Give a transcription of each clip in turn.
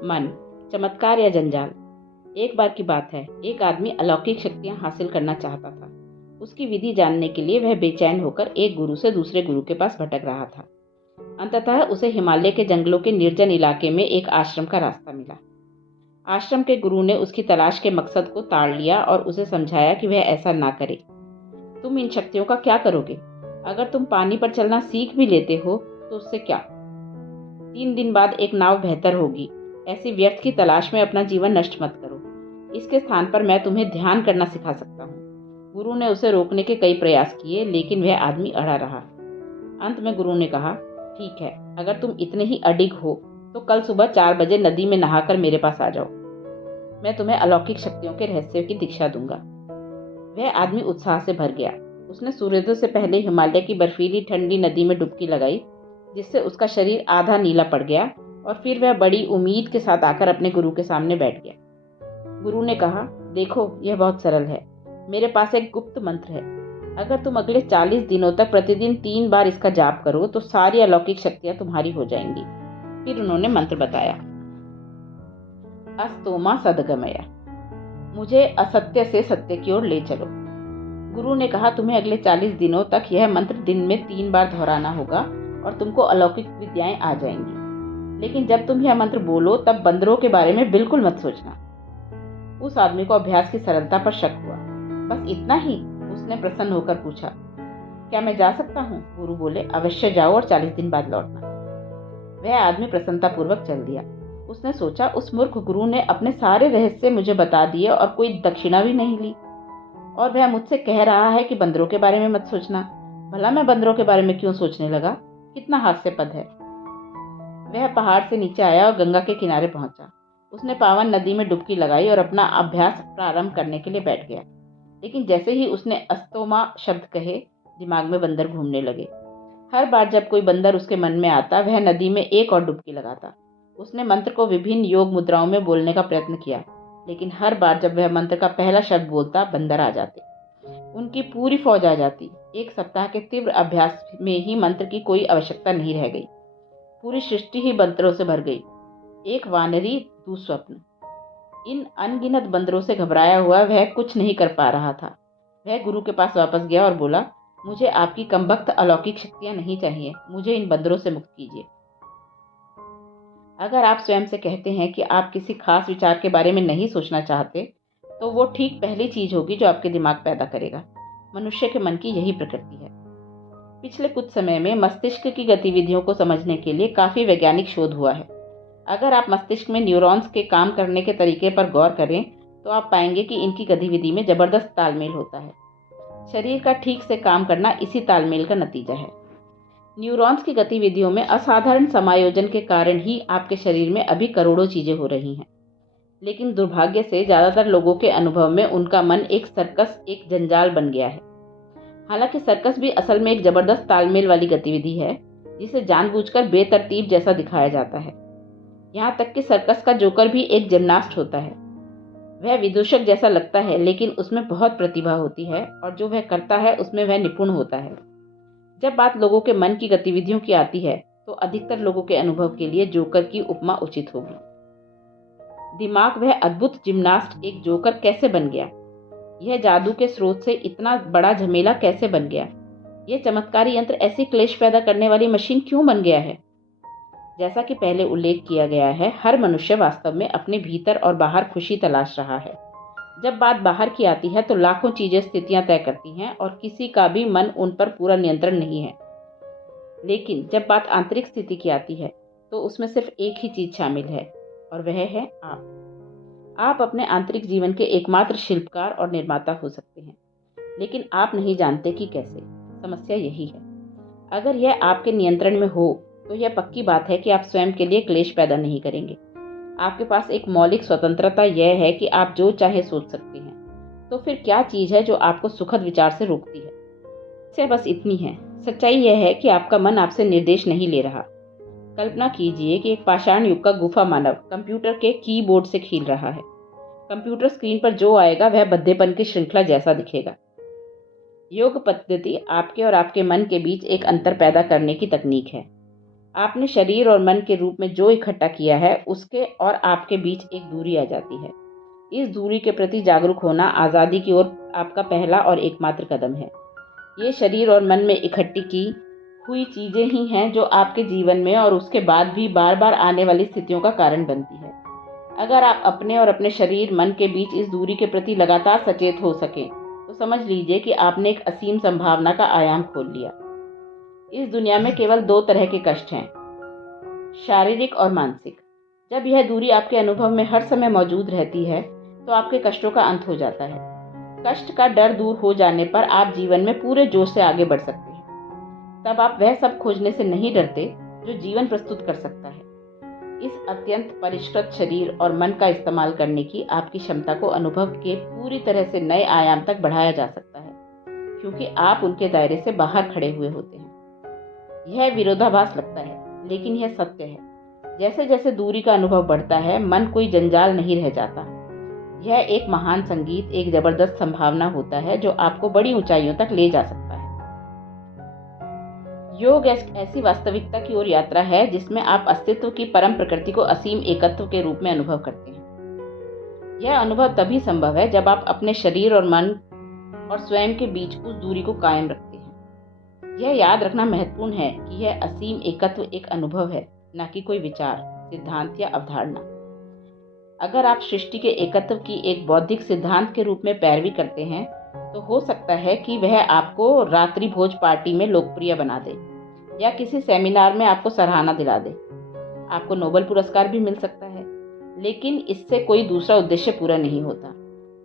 मन, चमत्कार या जंजाल। एक बार की बात है, एक आदमी अलौकिक शक्तियां हासिल करना चाहता था। उसकी विधि जानने के लिए वह बेचैन होकर एक गुरु से दूसरे गुरु के पास भटक रहा था। अंततः उसे हिमालय के जंगलों के निर्जन इलाके में एक आश्रम का रास्ता मिला। आश्रम के गुरु ने उसकी तलाश के मकसद को ताड़ लिया और उसे समझाया कि वह ऐसा ना करे। तुम इन शक्तियों का क्या करोगे? अगर तुम पानी पर चलना सीख भी लेते हो तो उससे क्या? 3 दिन बाद एक नाव बेहतर होगी। ऐसी व्यर्थ की तलाश में अपना जीवन नष्ट मत करो। इसके स्थान पर मैं तुम्हें ध्यान करना सिखा सकता हूँ। गुरु ने उसे रोकने के कई प्रयास किए, लेकिन वह आदमी अड़ा रहा। अंत में गुरु ने कहा, ठीक है, अगर तुम इतने ही अडिग हो तो कल सुबह 4 बजे नदी में नहाकर मेरे पास आ जाओ। मैं तुम्हें अलौकिक शक्तियों के रहस्य की दीक्षा दूंगा। वह आदमी उत्साह से भर गया। उसने सूर्योदय से पहले हिमालय की बर्फीली ठंडी नदी में डुबकी लगाई, जिससे उसका शरीर आधा नीला पड़ गया, और फिर वह बड़ी उम्मीद के साथ आकर अपने गुरु के सामने बैठ गया। गुरु ने कहा, देखो, यह बहुत सरल है। मेरे पास एक गुप्त मंत्र है। अगर तुम अगले 40 दिनों तक प्रतिदिन 3 बार इसका जाप करो तो सारी अलौकिक शक्तियां तुम्हारी हो जाएंगी। फिर उन्होंने मंत्र बताया, अस्तोमा सदगमया, मुझे असत्य से सत्य की ओर ले चलो। गुरु ने कहा, तुम्हें अगले 40 दिनों तक यह मंत्र दिन में 3 बार दोहराना होगा और तुमको अलौकिक विद्याएं आ जाएंगी। लेकिन जब तुम यह मंत्र बोलो तब बंदरों के बारे में बिल्कुल मत सोचना। उस आदमी को अभ्यास की सरलता पर शक हुआ। बस इतना ही? उसने प्रसन्न होकर पूछा। क्या मैं जा सकता हूँ? गुरु बोले, अवश्य जाओ और 40 दिन बाद लौटना। वह आदमी प्रसन्नता पूर्वक चल दिया। उसने सोचा, उस मूर्ख गुरु ने अपने सारे रहस्य मुझे बता दिए और कोई दक्षिणा भी नहीं ली, और वह मुझसे कह रहा है कि बंदरों के बारे में मत सोचना। भला मैं बंदरों के बारे में क्यों सोचने लगा? कितना हास्यपद है। वह पहाड़ से नीचे आया और गंगा के किनारे पहुंचा। उसने पावन नदी में डुबकी लगाई और अपना अभ्यास प्रारंभ करने के लिए बैठ गया। लेकिन जैसे ही उसने अस्तोमा शब्द कहे, दिमाग में बंदर घूमने लगे। हर बार जब कोई बंदर उसके मन में आता, वह नदी में एक और डुबकी लगाता। उसने मंत्र को विभिन्न योग मुद्राओं में बोलने का प्रयत्न किया, लेकिन हर बार जब वह मंत्र का पहला शब्द बोलता, बंदर आ जाते। उनकी पूरी फौज आ जाती। 1 सप्ताह के तीव्र अभ्यास में ही मंत्र की कोई आवश्यकता नहीं रह गई। पूरी सृष्टि ही बंदरों से भर गई। एक वानरी दुस्वप्न। इन अनगिनत बंदरों से घबराया हुआ वह कुछ नहीं कर पा रहा था। वह गुरु के पास वापस गया और बोला, मुझे आपकी कमबख्त अलौकिक शक्तियां नहीं चाहिए। मुझे इन बंदरों से मुक्त कीजिए। अगर आप स्वयं से कहते हैं कि आप किसी खास विचार के बारे में नहीं सोचना चाहते, तो वो ठीक पहली चीज होगी जो आपके दिमाग पैदा करेगा। मनुष्य के मन की यही प्रकृति है। पिछले कुछ समय में मस्तिष्क की गतिविधियों को समझने के लिए काफी वैज्ञानिक शोध हुआ है। अगर आप मस्तिष्क में न्यूरॉन्स के काम करने के तरीके पर गौर करें तो आप पाएंगे कि इनकी गतिविधि में जबरदस्त तालमेल होता है। शरीर का ठीक से काम करना इसी तालमेल का नतीजा है। न्यूरॉन्स की गतिविधियों में असाधारण समायोजन के कारण ही आपके शरीर में अभी करोड़ों चीजें हो रही हैं। लेकिन दुर्भाग्य से ज्यादातर लोगों के अनुभव में उनका मन एक सर्कस, एक जंजाल बन गया है। हालांकि सर्कस भी असल में एक जबरदस्त तालमेल वाली गतिविधि है, जिसे जानबूझकर बेतरतीब जैसा दिखाया जाता है। यहाँ तक कि सर्कस का जोकर भी एक जिम्नास्ट होता है। वह विदूषक जैसा लगता है, लेकिन उसमें बहुत प्रतिभा होती है, और जो वह करता है उसमें वह निपुण होता है। जब बात लोगों के मन की गतिविधियों की आती है तो अधिकतर लोगों के अनुभव के लिए जोकर की उपमा उचित होगी। दिमाग वह अद्भुत जिम्नास्ट एक जोकर कैसे बन गया? यह जादू के स्रोत से इतना बड़ा झमेला कैसे बन गया? यह चमत्कारी यंत्र ऐसी क्लेश पैदा करने वाली मशीन क्यों बन गया है? जैसा कि पहले उल्लेख किया गया है, हर मनुष्य वास्तव में अपने भीतर और बाहर खुशी तलाश रहा है। जब बात बाहर की आती है तो लाखों चीजें स्थितियां तय करती हैं और किसी का भी मन उन पर पूरा नियंत्रण नहीं है। लेकिन जब बात आंतरिक स्थिति की आती है तो उसमें सिर्फ एक ही चीज शामिल है, और वह है आप। आप अपने आंतरिक जीवन के एकमात्र शिल्पकार और निर्माता हो सकते हैं, लेकिन आप नहीं जानते कि कैसे। समस्या यही है। अगर यह आपके नियंत्रण में हो तो यह पक्की बात है कि आप स्वयं के लिए क्लेश पैदा नहीं करेंगे। आपके पास एक मौलिक स्वतंत्रता यह है कि आप जो चाहे सोच सकते हैं। तो फिर क्या चीज है जो आपको सुखद विचार से रोकती है? से बस इतनी है। सच्चाई यह है कि आपका मन आपसे निर्देश नहीं ले रहा। कल्पना कीजिए कि एक पाषाण युग का गुफा मानव कंप्यूटर के कीबोर्ड से खेल रहा है। कंप्यूटर स्क्रीन पर जो आएगा वह बद्धेपन की श्रृंखला जैसा दिखेगा। योग पद्धति आपके और आपके मन के बीच एक अंतर पैदा करने की तकनीक है। आपने शरीर और मन के रूप में जो इकट्ठा किया है उसके और आपके बीच एक दूरी आ जाती है। इस दूरी के प्रति जागरूक होना आज़ादी की ओर आपका पहला और एकमात्र कदम है। ये शरीर और मन में इकट्ठी की हुई चीज़ें ही हैं जो आपके जीवन में और उसके बाद भी बार बार आने वाली स्थितियों का कारण बनती है। अगर आप अपने और अपने शरीर मन के बीच इस दूरी के प्रति लगातार सचेत हो सकें तो समझ लीजिए कि आपने एक असीम संभावना का आयाम खोल लिया। इस दुनिया में केवल दो तरह के कष्ट हैं, शारीरिक और मानसिक। जब यह दूरी आपके अनुभव में हर समय मौजूद रहती है तो आपके कष्टों का अंत हो जाता है। कष्ट का डर दूर हो जाने पर आप जीवन में पूरे जोश से आगे बढ़ सकते हैं। तब आप वह सब खोजने से नहीं डरते जो जीवन प्रस्तुत कर सकता है। इस अत्यंत परिष्कृत शरीर और मन का इस्तेमाल करने की आपकी क्षमता को अनुभव के पूरी तरह से नए आयाम तक बढ़ाया जा सकता है, क्योंकि आप उनके दायरे से बाहर खड़े हुए होते हैं। यह विरोधाभास लगता है, लेकिन यह सत्य है। जैसे जैसे दूरी का अनुभव बढ़ता है, मन कोई जंजाल नहीं रह जाता। यह एक महान संगीत, एक जबरदस्त संभावना होता है जो आपको बड़ी ऊंचाइयों तक ले जा सकता है। योग ऐसी वास्तविकता की ओर यात्रा है जिसमें आप अस्तित्व की परम प्रकृति को असीम एकत्व के रूप में अनुभव करते हैं। यह अनुभव तभी संभव है जब आप अपने शरीर और मन और स्वयं के बीच उस दूरी को कायम रखते हैं। यह याद रखना महत्वपूर्ण है कि यह असीम एकत्व एक अनुभव है, न कि कोई विचार, सिद्धांत या अवधारणा। अगर आप सृष्टि के एकत्व की एक बौद्धिक सिद्धांत के रूप में पैरवी करते हैं तो हो सकता है कि वह आपको रात्रि भोज पार्टी में लोकप्रिय बना दे या किसी सेमिनार में आपको सराहना दिला दे। आपको नोबेल पुरस्कार भी मिल सकता है, लेकिन इससे कोई दूसरा उद्देश्य पूरा नहीं होता।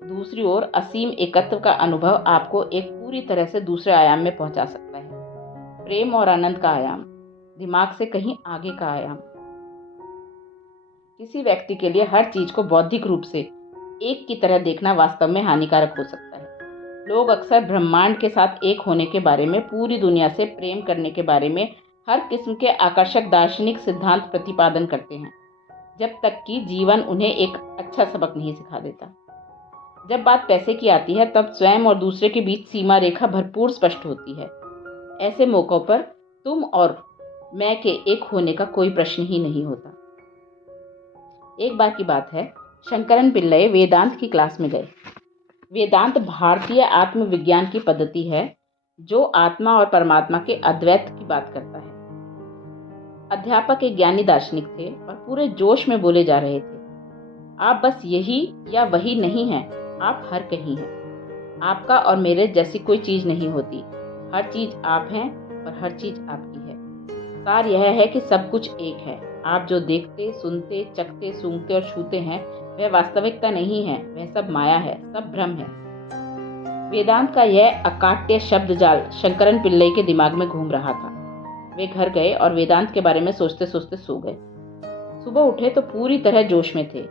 दूसरी ओर असीम एकत्व का अनुभव आपको एक पूरी तरह से दूसरे आयाम में पहुंचा सकता है, प्रेम और आनंद का आयाम, दिमाग से कहीं आगे का आयाम। किसी व्यक्ति के लिए हर चीज को बौद्धिक रूप से एक की तरह देखना वास्तव में हानिकारक हो सकता है। लोग अक्सर ब्रह्मांड के साथ एक होने के बारे में, पूरी दुनिया से प्रेम करने के बारे में हर किस्म के आकर्षक दार्शनिक सिद्धांत प्रतिपादन करते हैं, जब तक कि जीवन उन्हें एक अच्छा सबक नहीं सिखा देता। जब बात पैसे की आती है तब स्वयं और दूसरे के बीच सीमा रेखा भरपूर स्पष्ट होती है। ऐसे मौक़ों पर तुम और मैं के एक होने का कोई प्रश्न ही नहीं होता। एक बार की बात है, शंकरन पिल्लई वेदांत की क्लास में गए। वेदांत भारतीय आत्मविज्ञान की पद्धति है जो आत्मा और परमात्मा के अद्वैत की बात करता है। अध्यापक एक ज्ञानी दार्शनिक थे और पूरे जोश में बोले जा रहे थे, आप बस यही या वही नहीं हैं, आप हर कहीं हैं। आपका और मेरे जैसी कोई चीज नहीं होती, हर चीज आप हैं और हर चीज आपकी है। सार यह है कि सब कुछ एक है। आप जो देखते, सुनते, चखते, सूंघते और छूते हैं वह वास्तविकता नहीं है, वह सब माया है, सब भ्रम है। वेदांत का यह अकाट्य शब्द जाल शंकरन पिल्लई के दिमाग में घूम रहा था। वे घर गए और वेदांत के बारे में सोचते सोचते सो गए। सुबह उठे तो पूरी तरह जोश में थे।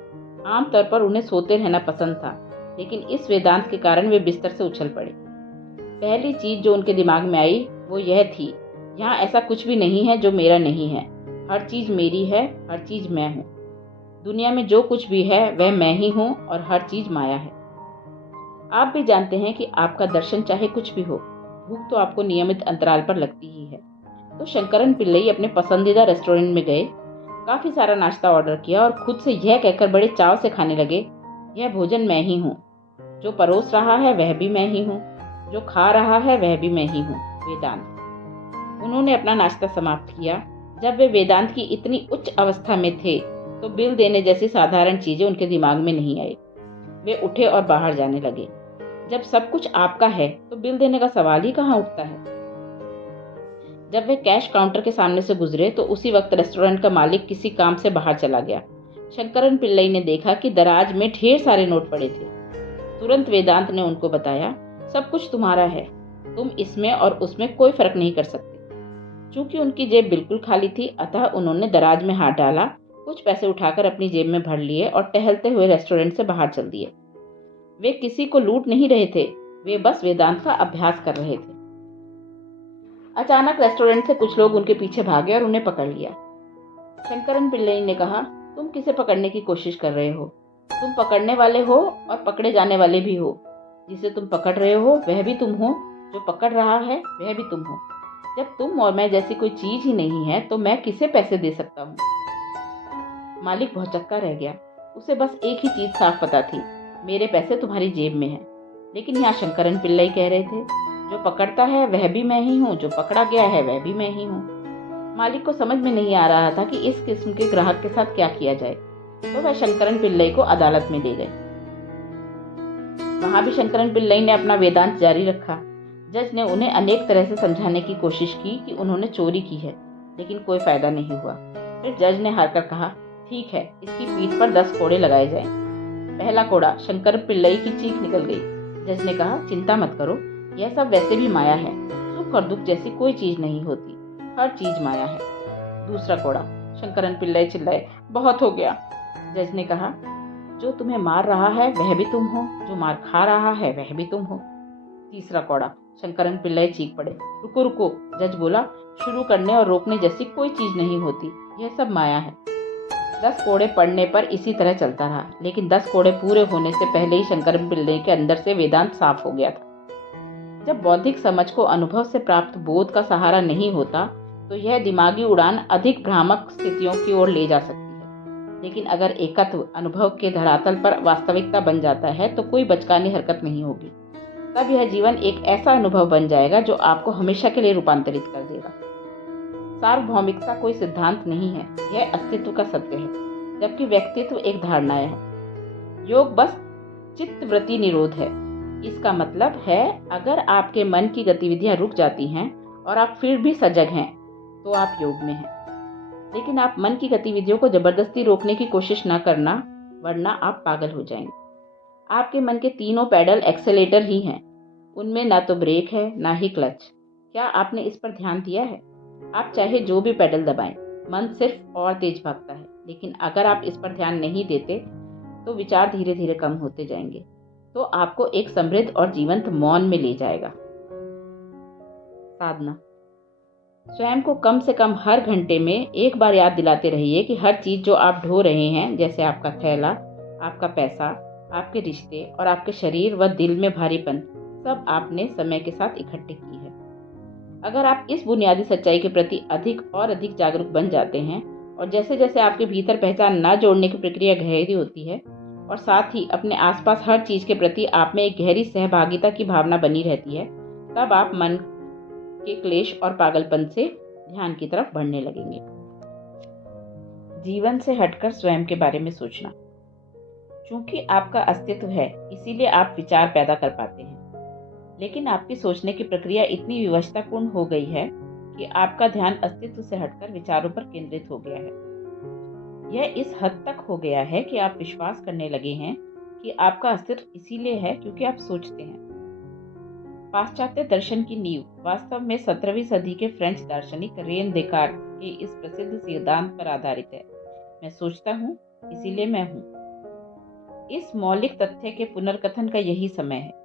आमतौर पर उन्हें सोते रहना पसंद था, लेकिन इस वेदांत के कारण वे बिस्तर से उछल पड़े। पहली चीज जो उनके दिमाग में आई वो यह थी, यहाँ ऐसा कुछ भी नहीं है जो मेरा नहीं है। हर चीज मेरी है, हर चीज मैं हूँ। दुनिया में जो कुछ भी है वह मैं ही हूँ और हर चीज माया है। आप भी जानते हैं कि आपका दर्शन चाहे कुछ भी हो, भूख तो आपको नियमित अंतराल पर लगती ही है। तो शंकरन पिल्लई अपने पसंदीदा रेस्टोरेंट में गए, काफी सारा नाश्ता ऑर्डर किया और खुद से यह कहकर बड़े चाव से खाने लगे, यह भोजन मैं ही हूँ, जो परोस रहा है वह भी मैं ही हूँ, जो खा रहा है वह भी मैं ही हूँ। वेदांत। उन्होंने अपना नाश्ता समाप्त किया। जब वे वेदांत की इतनी उच्च अवस्था में थे तो बिल देने जैसी साधारण चीजें उनके दिमाग में नहीं आई। वे उठे और बाहर जाने लगे। जब सब कुछ आपका है तो बिल देने का सवाल ही कहाँ उठता है। जब वे कैश काउंटर के सामने से गुजरे तो उसी वक्त रेस्टोरेंट का मालिक किसी काम से बाहर चला गया। शंकरन पिल्लई ने देखा कि दराज में ढेर सारे नोट पड़े थे। तुरंत वेदांत ने उनको बताया, सब कुछ तुम्हारा है, तुम इसमें और उसमें कोई फर्क नहीं कर सकते। चूंकि उनकी जेब बिल्कुल खाली थी, अतः उन्होंने दराज में हाथ डाला, कुछ पैसे उठाकर अपनी जेब में भर लिए और टहलते हुए रेस्टोरेंट से बाहर चल दिए। वे किसी को लूट नहीं रहे थे, वे बस वेदांत का अभ्यास कर रहे थे। अचानक रेस्टोरेंट से कुछ लोग उनके पीछे भागे और उन्हें पकड़ लिया। शंकरन पिल्लई ने कहा, तुम किसे पकड़ने की कोशिश कर रहे हो? तुम पकड़ने वाले हो और पकड़े जाने वाले भी हो। जिसे तुम पकड़ रहे हो वह भी तुम हो, जो पकड़ रहा है वह भी तुम हो। जब तुम और मैं जैसी कोई चीज ही नहीं है तो मैं किसे पैसे दे सकता हूँ? मालिक भौचक्का रह गया। उसे बस एक ही चीज साफ पता थी, मेरे पैसे तुम्हारी जेब में हैं। लेकिन यहाँ शंकरन पिल्लाई कह रहे थे, जो पकड़ता है वह भी मैं ही हूँ, जो पकड़ा गया है वह भी मैं ही हूँ। मालिक को समझ में नहीं आ रहा था कि इस किस्म के ग्राहक के साथ क्या किया जाए, तो वह शंकरन पिल्लाई को अदालत में ले गए। वहां भी शंकरन पिल्लाई ने अपना वेदांत जारी रखा। जज ने उन्हें अनेक तरह से समझाने की कोशिश की कि उन्होंने चोरी की है, लेकिन कोई फायदा नहीं हुआ। फिर जज ने हारकर कहा, ठीक है, इसकी पीठ पर 10 कोड़े लगाए जाएं। पहला कोड़ा, शंकरन पिल्लाई की चीख निकल गई। जज ने कहा, चिंता मत करो, यह सब वैसे भी माया है। सुख और दुख जैसी कोई चीज नहीं होती, हर चीज माया है। दूसरा कोड़ा, शंकरन पिल्लाई चिल्लाए, बहुत हो गया। जज ने कहा, जो तुम्हें मार रहा है वह भी तुम हो, जो मार खा रहा है वह भी तुम हो। तीसरा कोड़ा, शंकरन पिल्लाई चीख पड़े, रुको रुको। जज बोला, शुरू करने और रोकने जैसी कोई चीज नहीं होती, यह सब माया है। 10 कोड़े पड़ने पर इसी तरह चलता रहा, लेकिन 10 कोड़े पूरे होने से पहले ही शंकरन पिल्लाई के अंदर से वेदांत साफ हो गया था। जब बौद्धिक समझ को अनुभव से प्राप्त बोध का सहारा नहीं होता, तो यह दिमागी उड़ान अधिक भ्रामक स्थितियों की ओर ले जा सकती है। लेकिन अगर एकत्व अनुभव के धरातल पर वास्तविकता बन जाता है तो कोई बचकानी हरकत नहीं होगी। तब यह जीवन एक ऐसा अनुभव बन जाएगा जो आपको हमेशा के लिए रूपांतरित कर देगा। सार्वभौमिकता कोई सिद्धांत नहीं है, यह अस्तित्व का सत्य है, जबकि व्यक्तित्व एक धारणा है। योग बस चित्तवृत्ति निरोध है। इसका मतलब है, अगर आपके मन की गतिविधियां रुक जाती हैं और आप फिर भी सजग हैं, तो आप योग में हैं। लेकिन आप मन की गतिविधियों को जबरदस्ती रोकने की कोशिश न करना, वरना आप पागल हो जाएंगे। आपके मन के तीनों पैडल एक्सेलेटर ही हैं, उनमें ना तो ब्रेक है ना ही क्लच। क्या आपने इस पर ध्यान दिया है? आप चाहे जो भी पैडल दबाएं, मन सिर्फ और तेज भागता है। लेकिन अगर आप इस पर ध्यान नहीं देते तो विचार धीरे धीरे कम होते जाएंगे, तो आपको एक समृद्ध और जीवंत मौन में ले जाएगा। साधना। स्वयं को कम से कम हर घंटे में एक बार याद दिलाते रहिए कि हर चीज जो आप ढो रहे हैं, जैसे आपका थैला, आपका पैसा, आपके रिश्ते और आपके शरीर व दिल में भारीपन, सब आपने समय के साथ इकट्ठे की है। अगर आप इस बुनियादी सच्चाई के प्रति अधिक और अधिक जागरूक बन जाते हैं, और जैसे जैसे आपके भीतर पहचान न जोड़ने की प्रक्रिया गहरी होती है, और साथ ही अपने आसपास हर चीज के प्रति आप में एक गहरी सहभागिता की भावना बनी रहती है, तब आप मन के क्लेश और पागलपन से ध्यान की तरफ बढ़ने लगेंगे। जीवन से हटकर स्वयं के बारे में सोचना। चूंकि आपका अस्तित्व है, इसीलिए आप विचार पैदा कर पाते हैं। लेकिन आपकी सोचने की प्रक्रिया इतनी विवशतापूर्ण हो गई है कि आपका ध्यान अस्तित्व से हटकर विचारों पर केंद्रित हो गया है। यह इस हद तक हो गया है कि आप विश्वास करने लगे हैं कि आपका अस्तित्व इसीलिए है क्योंकि आप सोचते हैं। पाश्चात्य दर्शन की नींव वास्तव में 17वीं सदी के फ्रेंच दार्शनिक रेन देकार्त के इस प्रसिद्ध सिद्धांत पर आधारित है, मैं सोचता हूँ इसीलिए मैं हूँ। इस मौलिक तथ्य के पुनर्कथन का यही समय है।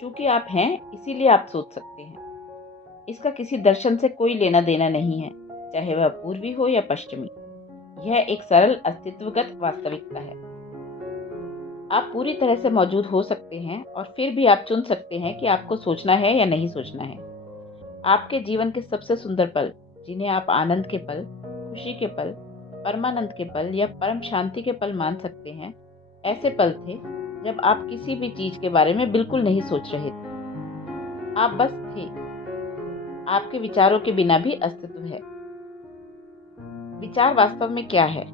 चूंकि आप हैं, इसीलिए आप सोच सकते हैं। इसका किसी दर्शन से कोई लेना देना नहीं है, चाहे वह पूर्वी हो या पश्चिमी। यह एक सरल अस्तित्वगत वास्तविकता है। आप पूरी तरह से मौजूद हो सकते हैं और फिर भी आप चुन सकते हैं कि आपको सोचना है या नहीं सोचना है। आपके जीवन के सबसे सुंदर पल, जिन्हें आप आनंद के पल, खुशी के पल, परमानंद के पल या परम शांति के पल मान सकते हैं, ऐसे पल थे जब आप किसी भी चीज के बारे में बिल्कुल नहीं सोच रहे थे। आप बस थे। आपके विचारों के बिना भी अस्तित्व है। विचार वास्तव में क्या है?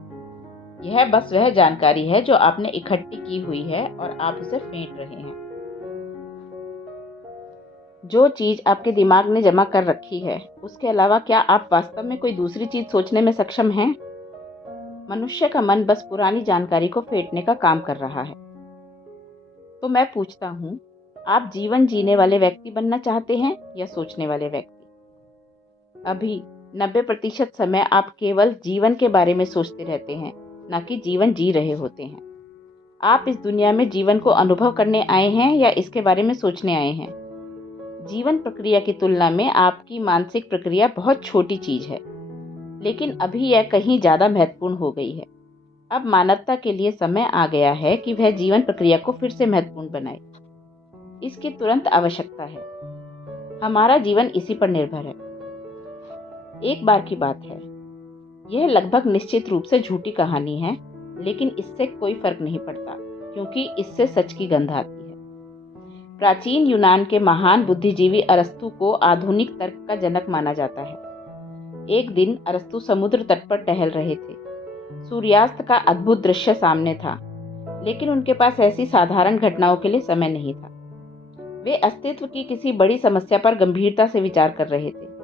यह बस वह जानकारी है जो आपने इकट्ठी की हुई है और आप उसे फेंट रहे हैं। जो चीज आपके दिमाग ने जमा कर रखी है, उसके अलावा क्या आप वास्तव में कोई दूसरी चीज सोचने में सक्षम हैं? मनुष्य का मन बस पुरानी जानकारी को फेंटने का काम कर रहा है। तो मैं पूछता हूँ, आप जीवन जीने वाले व्यक्ति बनना चाहते हैं या सोचने वाले व्यक्ति? अभी 90% समय आप केवल जीवन के बारे में सोचते रहते हैं, ना कि जीवन जी रहे होते हैं। आप इस दुनिया में जीवन को अनुभव करने आए हैं या इसके बारे में सोचने आए हैं? जीवन प्रक्रिया की तुलना में आपकी मानसिक प्रक्रिया बहुत छोटी चीज है, लेकिन अभी यह कहीं ज्यादा महत्वपूर्ण हो गई है। अब मानवता के लिए समय आ गया है कि वह जीवन प्रक्रिया को फिर से महत्वपूर्ण बनाए। इसकी तुरंत आवश्यकता है। हमारा जीवन इसी पर निर्भर है। एक बार की बात है। यह लगभग निश्चित रूप से झूठी कहानी है, लेकिन इससे कोई फर्क नहीं पड़ता क्योंकि इससे सच की गंध आती है। प्राचीन यूनान के महान बुद्धिजीवी अरस्तु को आधुनिक तर्क का जनक माना जाता है। एक दिन अरस्तु समुद्र तट पर टहल रहे थे। सूर्यास्त का अद्भुत दृश्य सामने था, लेकिन उनके पास ऐसी साधारण घटनाओं के लिए समय नहीं था। वे अस्तित्व की किसी बड़ी समस्या पर गंभीरता से विचार कर रहे थे।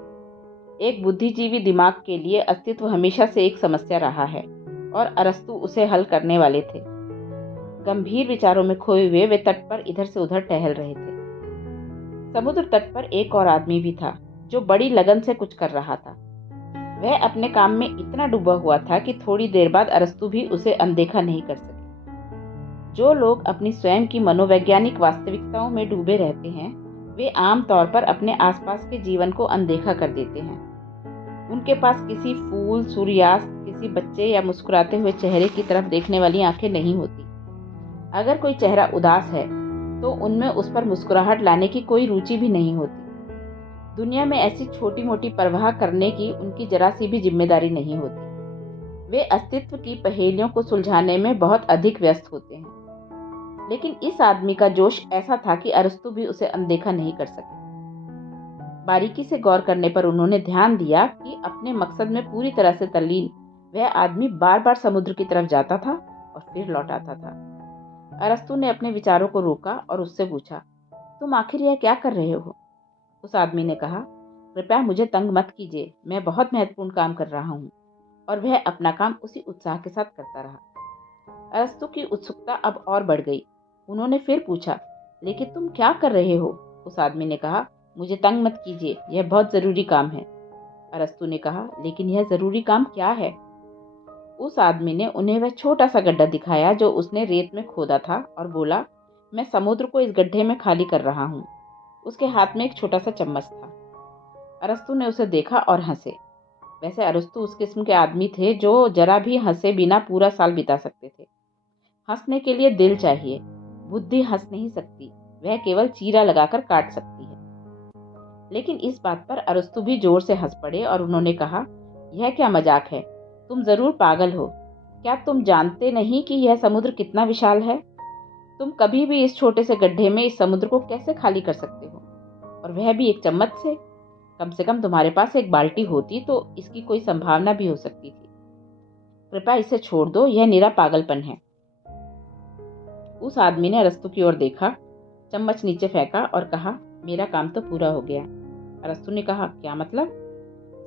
एक बुद्धिजीवी दिमाग के लिए अस्तित्व हमेशा से एक समस्या रहा है और अरस्तु उसे हल करने वाले थे। गंभीर विचारों में खोए हुए वे तट पर इधर से उधर टहल रहे थे। समुद्र तट पर एक और आदमी भी था जो बड़ी लगन से कुछ कर रहा था। वह अपने काम में इतना डूबा हुआ था कि थोड़ी देर बाद अरस्तु भी उसे अनदेखा नहीं कर सके। जो लोग अपनी स्वयं की मनोवैज्ञानिक वास्तविकताओं में डूबे रहते हैं, वे आम तौर पर अपने आसपास के जीवन को अनदेखा कर देते हैं। उनके पास किसी फूल, सूर्यास्त, किसी बच्चे या मुस्कुराते हुए चेहरे की तरफ देखने वाली आंखें नहीं होती। अगर कोई चेहरा उदास है तो उनमें उस पर मुस्कुराहट लाने की कोई रुचि भी नहीं होती। दुनिया में ऐसी छोटी मोटी परवाह करने की उनकी जरा सी भी जिम्मेदारी नहीं होती। वे अस्तित्व की पहेलियों को सुलझाने में बहुत अधिक व्यस्त होते हैं। लेकिन इस आदमी का जोश ऐसा था कि अरस्तु भी उसे अनदेखा नहीं कर सके। बारीकी से गौर करने पर उन्होंने ध्यान दिया कि अपने मकसद में पूरी तरह से तल्लीन वह आदमी बार बार समुद्र की तरफ जाता था और फिर लौट आता था। अरस्तु ने अपने विचारों को रोका और उससे पूछा, तुम आखिर यह क्या कर रहे हो? उस आदमी ने कहा, कृपया मुझे तंग मत कीजिए, मैं बहुत महत्वपूर्ण काम कर रहा हूँ। और वह अपना काम उसी उत्साह के साथ करता रहा। अरस्तु की उत्सुकता अब और बढ़ गई। उन्होंने फिर पूछा, लेकिन तुम क्या कर रहे हो? उस आदमी ने कहा, मुझे तंग मत कीजिए, यह बहुत जरूरी काम है। अरस्तु ने कहा, लेकिन यह जरूरी काम क्या है? उस आदमी ने उन्हें वह छोटा सा गड्ढा दिखाया जो उसने रेत में खोदा था और बोला, मैं समुद्र को इस गड्ढे में खाली कर रहा हूँ। उसके हाथ में एक छोटा सा चम्मच था। अरस्तु ने उसे देखा और हंसे। वैसे अरस्तु उस किस्म के आदमी थे जो जरा भी हंसे बिना पूरा साल बिता सकते थे। हंसने के लिए दिल चाहिए, बुद्धि हंस नहीं सकती, वह केवल चीरा लगाकर काट सकती है। लेकिन इस बात पर अरस्तु भी जोर से हंस पड़े और उन्होंने कहा, यह क्या मजाक है? तुम जरूर पागल हो। क्या तुम जानते नहीं कि यह समुद्र कितना विशाल है? तुम कभी भी इस छोटे से गड्ढे में इस समुद्र को कैसे खाली कर सकते हो, और वह भी एक चम्मच से? कम से कम तुम्हारे पास एक बाल्टी होती तो इसकी कोई संभावना भी हो सकती थी। कृपया इसे छोड़ दो, यह निरा पागलपन है। उस आदमी ने अरस्तु की ओर देखा, चम्मच नीचे फेंका और कहा, मेरा काम तो पूरा हो गया। अरस्तु ने कहा, क्या मतलब?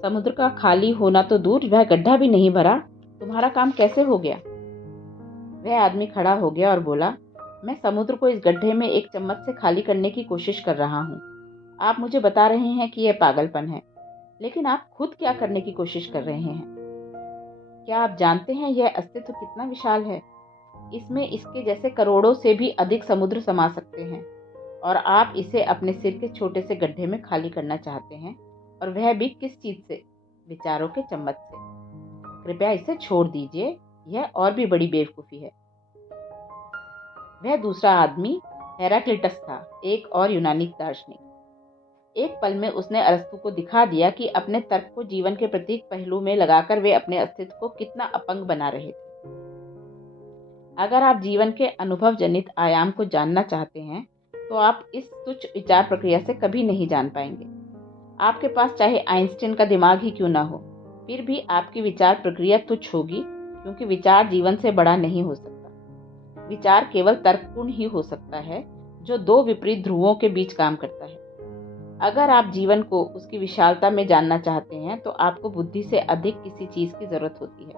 समुद्र का खाली होना तो दूर, वह गड्ढा भी नहीं भरा, तुम्हारा काम कैसे हो गया? वह आदमी खड़ा हो गया और बोला, मैं समुद्र को इस गड्ढे में एक चम्मच से खाली करने की कोशिश कर रहा हूँ। आप मुझे बता रहे हैं कि यह पागलपन है, लेकिन आप खुद क्या करने की कोशिश कर रहे हैं? क्या आप जानते हैं यह अस्तित्व कितना विशाल है? इसमें इसके जैसे करोड़ों से भी अधिक समुद्र समा सकते हैं, और आप इसे अपने सिर के छोटे से गड्ढे में खाली करना चाहते हैं, और वह भी किस चीज से? विचारों के चम्मच से। कृपया इसे छोड़ दीजिए, यह और भी बड़ी बेवकूफी है। वह दूसरा आदमी हेराक्लिटस था, एक और यूनानी दार्शनिक। एक पल में उसने अरस्तु को दिखा दिया कि अपने तर्क को जीवन के प्रत्येक पहलू में लगाकर वे अपने अस्तित्व को कितना अपंग बना रहे थे। अगर आप जीवन के अनुभव जनित आयाम को जानना चाहते हैं तो आप इस तुच्छ विचार प्रक्रिया से कभी नहीं जान पाएंगे। आपके पास चाहे आइंस्टीन का दिमाग ही क्यों ना हो, फिर भी आपकी विचार प्रक्रिया तुच्छ होगी, क्योंकि विचार जीवन से बड़ा नहीं हो सकता। विचार केवल तर्कपूर्ण ही हो सकता है, जो दो विपरीत ध्रुवों के बीच काम करता है। अगर आप जीवन को उसकी विशालता में जानना चाहते हैं तो आपको बुद्धि से अधिक किसी चीज की जरूरत होती है।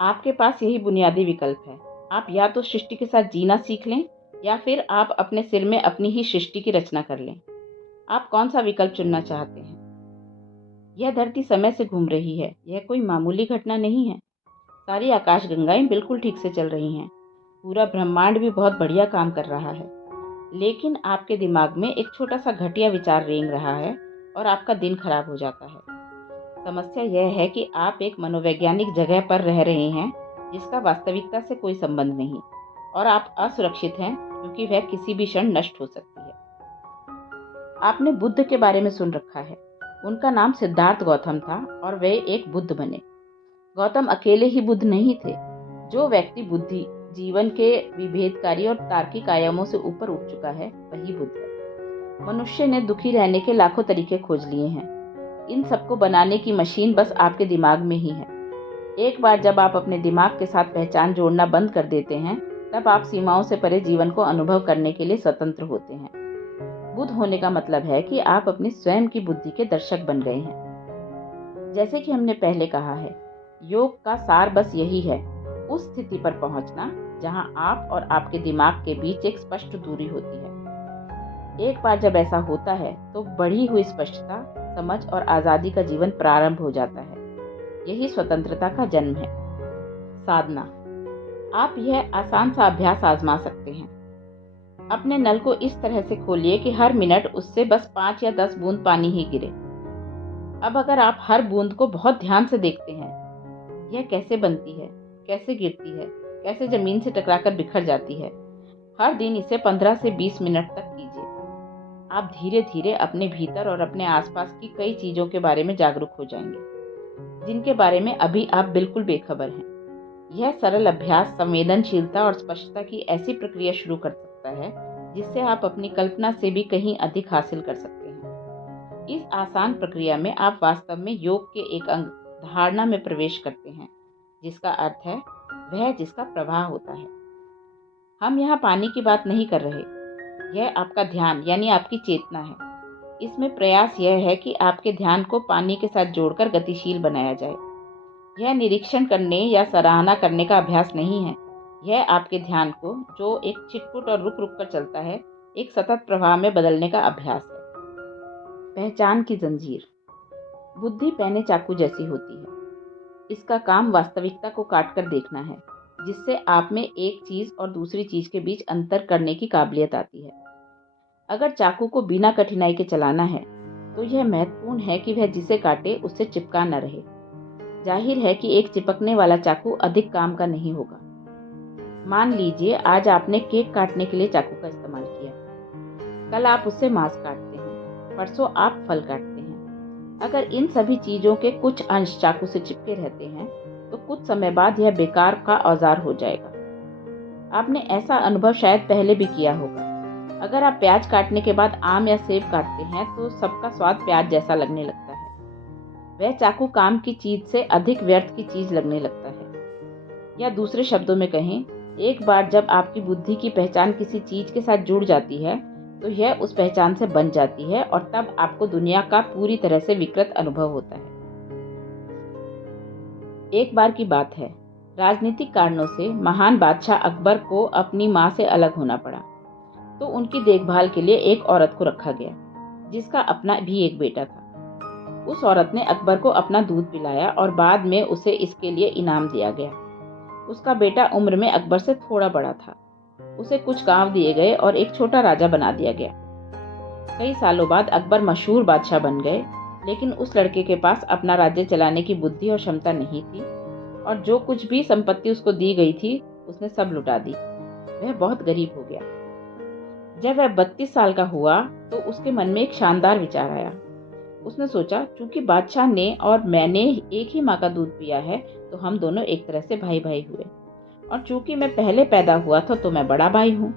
आपके पास यही बुनियादी विकल्प है। आप या तो सृष्टि के साथ जीना सीख लें, या फिर आप अपने सिर में अपनी ही सृष्टि की रचना कर लें। आप कौन सा विकल्प चुनना चाहते हैं? यह धरती समय से घूम रही है, यह कोई मामूली घटना नहीं है। सारी आकाशगंगाएं बिल्कुल ठीक से चल रही हैं। पूरा ब्रह्मांड भी बहुत बढ़िया काम कर रहा है। लेकिन आपके दिमाग में एक छोटा सा घटिया विचार रेंग रहा है और आपका दिन खराब हो जाता है। समस्या यह है कि आप एक मनोवैज्ञानिक जगह पर रह रहे हैं जिसका वास्तविकता से कोई संबंध नहीं, और आप असुरक्षित हैं क्योंकि वह किसी भी क्षण नष्ट हो सकती है। आपने बुद्ध के बारे में सुन रखा है। उनका नाम सिद्धार्थ गौतम था और वे एक बुद्ध बने। गौतम अकेले ही बुद्ध नहीं थे। जो व्यक्ति बुद्धि, जीवन के विभेदकारी और तार्किक आयामों से ऊपर उठ चुका है, वही बुद्ध है। मनुष्य ने दुखी रहने के लाखों तरीके खोज लिए हैं। इन सबको बनाने की मशीन बस आपके दिमाग में ही है। एक बार जब आप अपने दिमाग के साथ पहचान जोड़ना बंद कर देते हैं, तब आप सीमाओं से परे जीवन को अनुभव करने के लिए स्वतंत्र होते हैं। बुद्ध होने का मतलब है कि आप अपनी स्वयं की बुद्धि के दर्शक बन गए हैं। जैसे कि हमने पहले कहा है, योग का सार बस यही है, उस स्थिति पर पहुंचना जहां आप और आपके दिमाग के बीच एक स्पष्ट दूरी होती है। एक बार जब ऐसा होता है तो बढ़ी हुई स्पष्टता, समझ और आज़ादी का जीवन प्रारंभ हो जाता है। यही स्वतंत्रता का जन्म है। साधना। आप यह आसान सा अभ्यास आजमा सकते हैं। अपने नल को इस तरह से खोलिए कि हर मिनट उससे बस 5 या 10 बूंद पानी ही गिरे। अब अगर आप हर बूंद को बहुत ध्यान से देखते हैं, यह कैसे बनती है, कैसे गिरती है, कैसे जमीन से टकराकर बिखर जाती है, हर दिन इसे 15 से 20 मिनट तक कीजिए। आप धीरे धीरे अपने भीतर और अपने आसपास की कई चीज़ों के बारे में जागरूक हो जाएंगे, जिनके बारे में अभी आप बिल्कुल बेखबर हैं। यह सरल अभ्यास संवेदनशीलता और स्पष्टता की ऐसी प्रक्रिया शुरू कर सकता है जिससे आप अपनी कल्पना से भी कहीं अधिक हासिल कर सकते हैं। इस आसान प्रक्रिया में आप वास्तव में योग के एक अंग, धारणा में प्रवेश करते हैं, जिसका अर्थ है वह जिसका प्रवाह होता है। हम यहाँ पानी की बात नहीं कर रहे। यह आपका ध्यान यानी आपकी चेतना है। इसमें प्रयास यह है कि आपके ध्यान को पानी के साथ जोड़कर गतिशील बनाया जाए। यह निरीक्षण करने या सराहना करने का अभ्यास नहीं है। यह आपके ध्यान को, जो एक छिटपुट और रुक रुक कर चलता है, एक सतत प्रवाह में बदलने का अभ्यास है। पहचान की जंजीर। बुद्धि पैने चाकू जैसी होती है। इसका काम वास्तविकता को काटकर देखना है, जिससे आप में एक चीज और दूसरी चीज के बीच अंतर करने की काबिलियत आती है। अगर चाकू को बिना कठिनाई के चलाना है, तो यह महत्वपूर्ण है कि वह जिसे काटे उससे चिपका न रहे। जाहिर है कि एक चिपकने वाला चाकू अधिक काम का नहीं होगा। मान लीजिए आज आपने केक काटने के लिए चाकू का इस्तेमाल किया। कल आप उससे मांस काटते हैं, परसों आप फल काटते हैं। अगर इन सभी चीजों के कुछ अंश चाकू से चिपके रहते हैं, तो कुछ समय बाद यह बेकार का औजार हो जाएगा। आपने ऐसा अनुभव शायद पहले भी किया होगा। अगर आप प्याज काटने के बाद आम या सेब काटते हैं, तो सबका स्वाद प्याज जैसा लगने लगता है। वह चाकू काम की चीज से अधिक व्यर्थ की चीज लगने लगता है। या दूसरे शब्दों में कहें, एक बार जब आपकी बुद्धि की पहचान किसी चीज के साथ जुड़ जाती है, तो यह उस पहचान से बन जाती है और तब आपको दुनिया का पूरी तरह से विकृत अनुभव होता है। एक बार की बात है, राजनीतिक कारणों से महान बादशाह अकबर को अपनी मां से अलग होना पड़ा, तो उनकी देखभाल के लिए एक औरत को रखा गया, जिसका अपना भी एक बेटा था। उस औरत ने अकबर को अपना दूध पिलाया और बाद में उसे इसके लिए इनाम दिया गया। उसका बेटा उम्र में अकबर से थोड़ा बड़ा था। उसे कुछ गांव दिए गए और एक छोटा राजा बना दिया गया। कई सालों बाद अकबर मशहूर बादशाह बन गए, लेकिन उस लड़के के पास अपना राज्य चलाने की बुद्धि और क्षमता नहीं थी, और जो कुछ भी संपत्ति उसको दी गई थी, उसने सब लुटा दी। वह बहुत गरीब हो गया। जब वह 32 साल का हुआ, तो उसके मन में एक शानदार विचार आया। उसने सोचा, चूंकि बादशाह ने और मैंने एक ही माँ का दूध पिया है, तो हम दोनों एक तरह से भाई भाई हुए, और चूंकि मैं पहले पैदा हुआ था, तो मैं बड़ा भाई हूँ।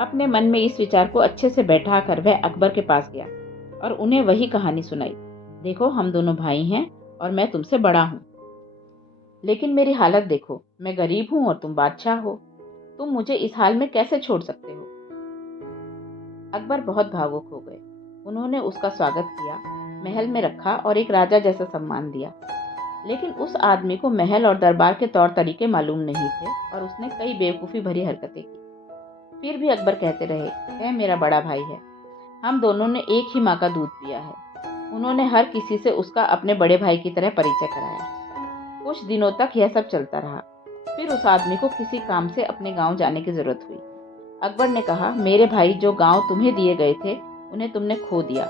अपने मन में इस विचार को अच्छे से बैठा कर वह अकबर के पास गया और उन्हें वही कहानी सुनाई। देखो, हम दोनों भाई हैं और मैं तुमसे बड़ा हूँ, लेकिन मेरी हालत देखो, मैं गरीब हूँ और तुम बादशाह हो। तुम मुझे इस हाल में कैसे छोड़ सकते हो? अकबर बहुत भावुक हो गए। उन्होंने उसका स्वागत किया, महल में रखा और एक राजा जैसा सम्मान दिया। लेकिन उस आदमी को महल और दरबार के तौर तरीके मालूम नहीं थे और उसने कई बेवकूफ़ी भरी हरकतें की। फिर भी अकबर कहते रहे, वह मेरा बड़ा भाई है, हम दोनों ने एक ही माँ का दूध पिया है। उन्होंने हर किसी से उसका अपने बड़े भाई की तरह परिचय कराया। कुछ दिनों तक यह सब चलता रहा। फिर उस आदमी को किसी काम से अपने गांव जाने की जरूरत हुई। अकबर ने कहा, मेरे भाई जो गांव तुम्हें दिए गए थे, उन्हें तुमने खो दिया।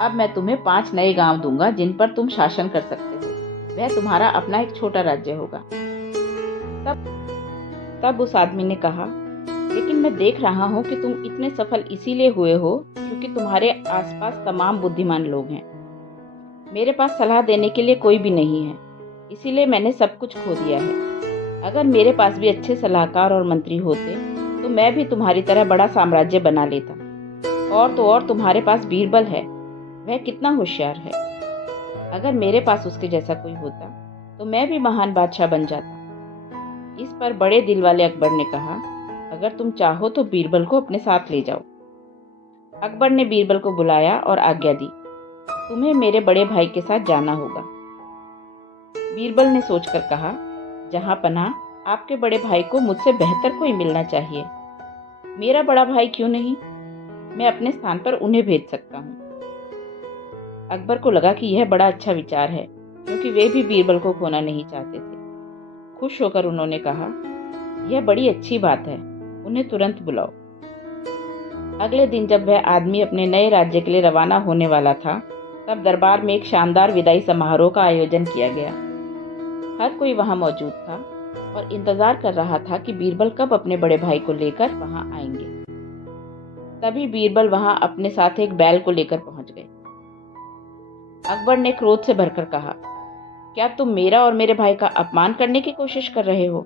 अब मैं तुम्हें 5 नए गांव दूंगा जिन पर तुम शासन कर सकते हो। वह तुम्हारा अपना एक छोटा राज्य होगा। तब उस आदमी ने कहा, लेकिन मैं देख रहा हूँ कि तुम इतने सफल इसीलिए हुए हो क्योंकि तुम्हारे आसपास तमाम बुद्धिमान लोग हैं। मेरे पास सलाह देने के लिए कोई भी नहीं है, इसीलिए मैंने सब कुछ खो दिया है। अगर मेरे पास भी अच्छे सलाहकार और मंत्री होते तो मैं भी तुम्हारी तरह बड़ा साम्राज्य बना लेता। और तो और तुम्हारे पास बीरबल है, वह कितना होशियार है। अगर मेरे पास उसके जैसा कोई होता तो मैं भी महान बादशाह बन जाता। इस पर बड़े दिल वाले अकबर ने कहा, अगर तुम चाहो तो बीरबल को अपने साथ ले जाओ। अकबर ने बीरबल को बुलाया और आज्ञा दी, तुम्हें मेरे बड़े भाई के साथ जाना होगा। बीरबल ने सोचकर कहा, जहां पनाह, आपके बड़े भाई को मुझसे बेहतर कोई मिलना चाहिए। मेरा बड़ा भाई क्यों नहीं, मैं अपने स्थान पर उन्हें भेज सकता हूँ। अकबर को लगा कि यह बड़ा अच्छा विचार है, क्योंकि वे भी बीरबल को खोना नहीं चाहते थे। खुश होकर उन्होंने कहा, यह बड़ी अच्छी बात है, उन्हें तुरंत बुलाओ। अगले दिन जब वह आदमी अपने नए राज्य के लिए रवाना होने वाला था, तब दरबार में एक शानदार विदाई समारोह का आयोजन किया गया। हर कोई वहां मौजूद था और इंतजार कर रहा था कि बीरबल कब अपने बड़े भाई को लेकर वहां आएंगे। तभी बीरबल वहां अपने साथ एक बैल को लेकर पहुंच गए। अकबर ने क्रोध से भरकर कहा, क्या तुम मेरा और मेरे भाई का अपमान करने की कोशिश कर रहे हो?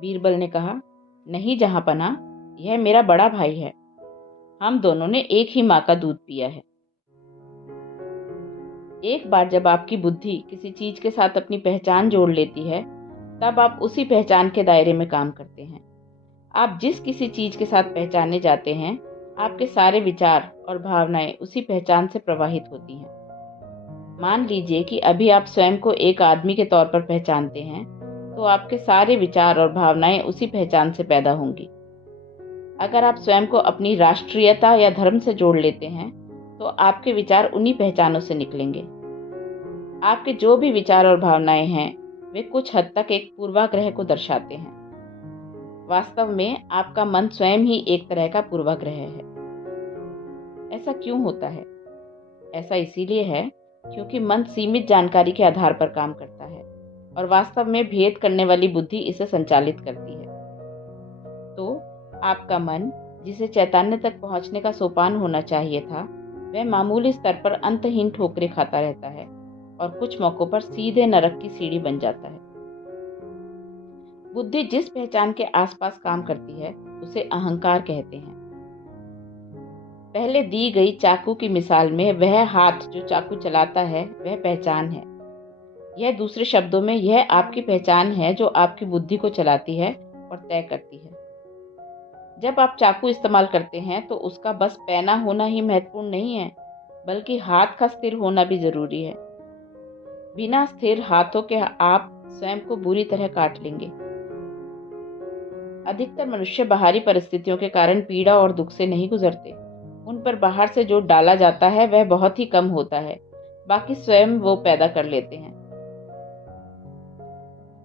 बीरबल ने कहा, नहीं जहांपनाह, यह मेरा बड़ा भाई है। हम दोनों ने एक ही माँ का दूध पिया है। एक बार जब आपकी बुद्धि किसी चीज के साथ अपनी पहचान जोड़ लेती है, तब आप उसी पहचान के दायरे में काम करते हैं। आप जिस किसी चीज के साथ पहचाने जाते हैं, आपके सारे विचार और भावनाएं उसी पहचान से प्रवाहित होती हैं। मान लीजिए कि अभी आप स्वयं को एक आदमी के तौर पर पहचानते हैं, तो आपके सारे विचार और भावनाएं उसी पहचान से पैदा होंगी। अगर आप स्वयं को अपनी राष्ट्रीयता या धर्म से जोड़ लेते हैं, तो आपके विचार उन्हीं पहचानों से निकलेंगे। आपके जो भी विचार और भावनाएं हैं, वे कुछ हद तक एक पूर्वाग्रह को दर्शाते हैं। वास्तव में आपका मन स्वयं ही एक तरह का पूर्वाग्रह है। ऐसा क्यों होता है? ऐसा इसीलिए है क्योंकि मन सीमित जानकारी के आधार पर काम करता है और वास्तव में भेद करने वाली बुद्धि इसे संचालित करती है। तो आपका मन, जिसे चैतन्य तक पहुंचने का सोपान होना चाहिए था, वह मामूली स्तर पर अंतहीन ठोकरें खाता रहता है और कुछ मौकों पर सीधे नरक की सीढ़ी बन जाता है। बुद्धि जिस पहचान के आसपास काम करती है, उसे अहंकार कहते हैं। पहले दी गई चाकू की मिसाल में वह हाथ जो चाकू चलाता है, वह पहचान है। यह दूसरे शब्दों में यह आपकी पहचान है जो आपकी बुद्धि को चलाती है और तय करती है। जब आप चाकू इस्तेमाल करते हैं तो उसका बस पैना होना ही महत्वपूर्ण नहीं है, बल्कि हाथ का स्थिर होना भी जरूरी है। बिना स्थिर हाथों के आप स्वयं को बुरी तरह काट लेंगे। अधिकतर मनुष्य बाहरी परिस्थितियों के कारण पीड़ा और दुख से नहीं गुजरते। उन पर बाहर से जो डाला जाता है वह बहुत ही कम होता है, बाकी स्वयं वो पैदा कर लेते हैं।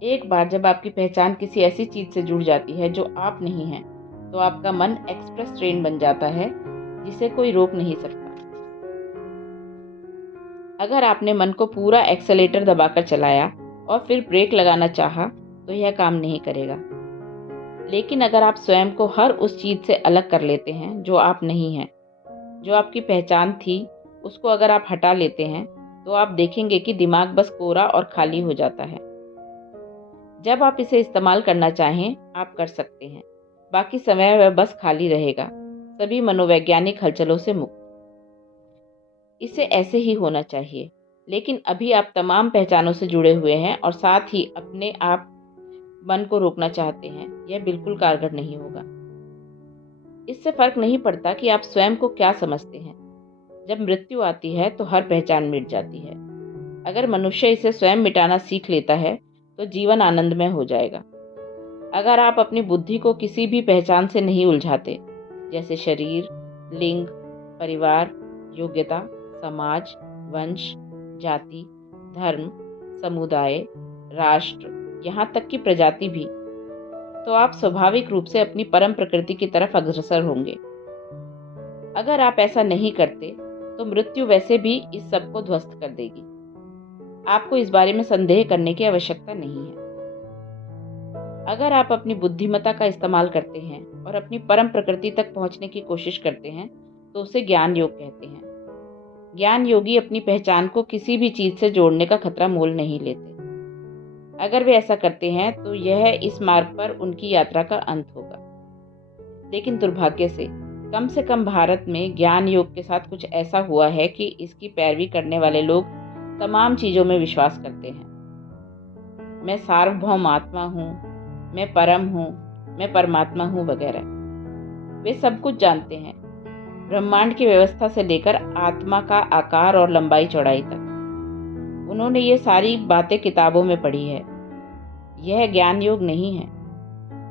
एक बार जब आपकी पहचान किसी ऐसी चीज से जुड़ जाती है जो आप नहीं हैं, तो आपका मन एक्सप्रेस ट्रेन बन जाता है जिसे कोई रोक नहीं सकता। अगर आपने मन को पूरा एक्सेलेटर दबाकर चलाया और फिर ब्रेक लगाना चाहा, तो यह काम नहीं करेगा। लेकिन अगर आप स्वयं को हर उस चीज से अलग कर लेते हैं जो आप नहीं हैं, जो आपकी पहचान थी, उसको अगर आप हटा लेते हैं, तो आप देखेंगे कि दिमाग बस कोरा और खाली हो जाता है। जब आप इसे इस्तेमाल करना चाहें, आप कर सकते हैं। बाकी समय वह बस खाली रहेगा, सभी मनोवैज्ञानिक हलचलों से मुक्त। इसे ऐसे ही होना चाहिए। लेकिन अभी आप तमाम पहचानों से जुड़े हुए हैं और साथ ही अपने आप मन को रोकना चाहते हैं। यह बिल्कुल कारगर नहीं होगा। इससे फर्क नहीं पड़ता कि आप स्वयं को क्या समझते हैं। जब मृत्यु आती है तो हर पहचान मिट जाती है। अगर मनुष्य इसे स्वयं मिटाना सीख लेता है तो जीवन आनंदमय हो जाएगा। अगर आप अपनी बुद्धि को किसी भी पहचान से नहीं उलझाते, जैसे शरीर, लिंग, परिवार, योग्यता, समाज, वंश, जाति, धर्म, समुदाय, राष्ट्र, यहाँ तक कि प्रजाति भी, तो आप स्वाभाविक रूप से अपनी परम प्रकृति की तरफ अग्रसर होंगे। अगर आप ऐसा नहीं करते तो मृत्यु वैसे भी इस सब को ध्वस्त कर देगी। आपको इस बारे में संदेह करने की आवश्यकता नहीं है। अगर आप अपनी बुद्धिमत्ता का इस्तेमाल करते हैं और अपनी परम प्रकृति तक पहुंचने की कोशिश करते हैं, तो उसे ज्ञान योग कहते हैं। ज्ञान योगी अपनी पहचान को किसी भी चीज से जोड़ने का खतरा मोल नहीं लेते। अगर वे ऐसा करते हैं तो यह इस मार्ग पर उनकी यात्रा का अंत होगा। लेकिन दुर्भाग्य से कम भारत में ज्ञान योग के साथ कुछ ऐसा हुआ है कि इसकी पैरवी करने वाले लोग तमाम चीजों में विश्वास करते हैं। मैं सार्वभौम आत्मा हूँ, मैं परम हूँ, मैं परमात्मा हूँ वगैरह। वे सब कुछ जानते हैं, ब्रह्मांड की व्यवस्था से लेकर आत्मा का आकार और लंबाई चौड़ाई तक। उन्होंने ये सारी बातें किताबों में पढ़ी है। यह ज्ञान योग नहीं है।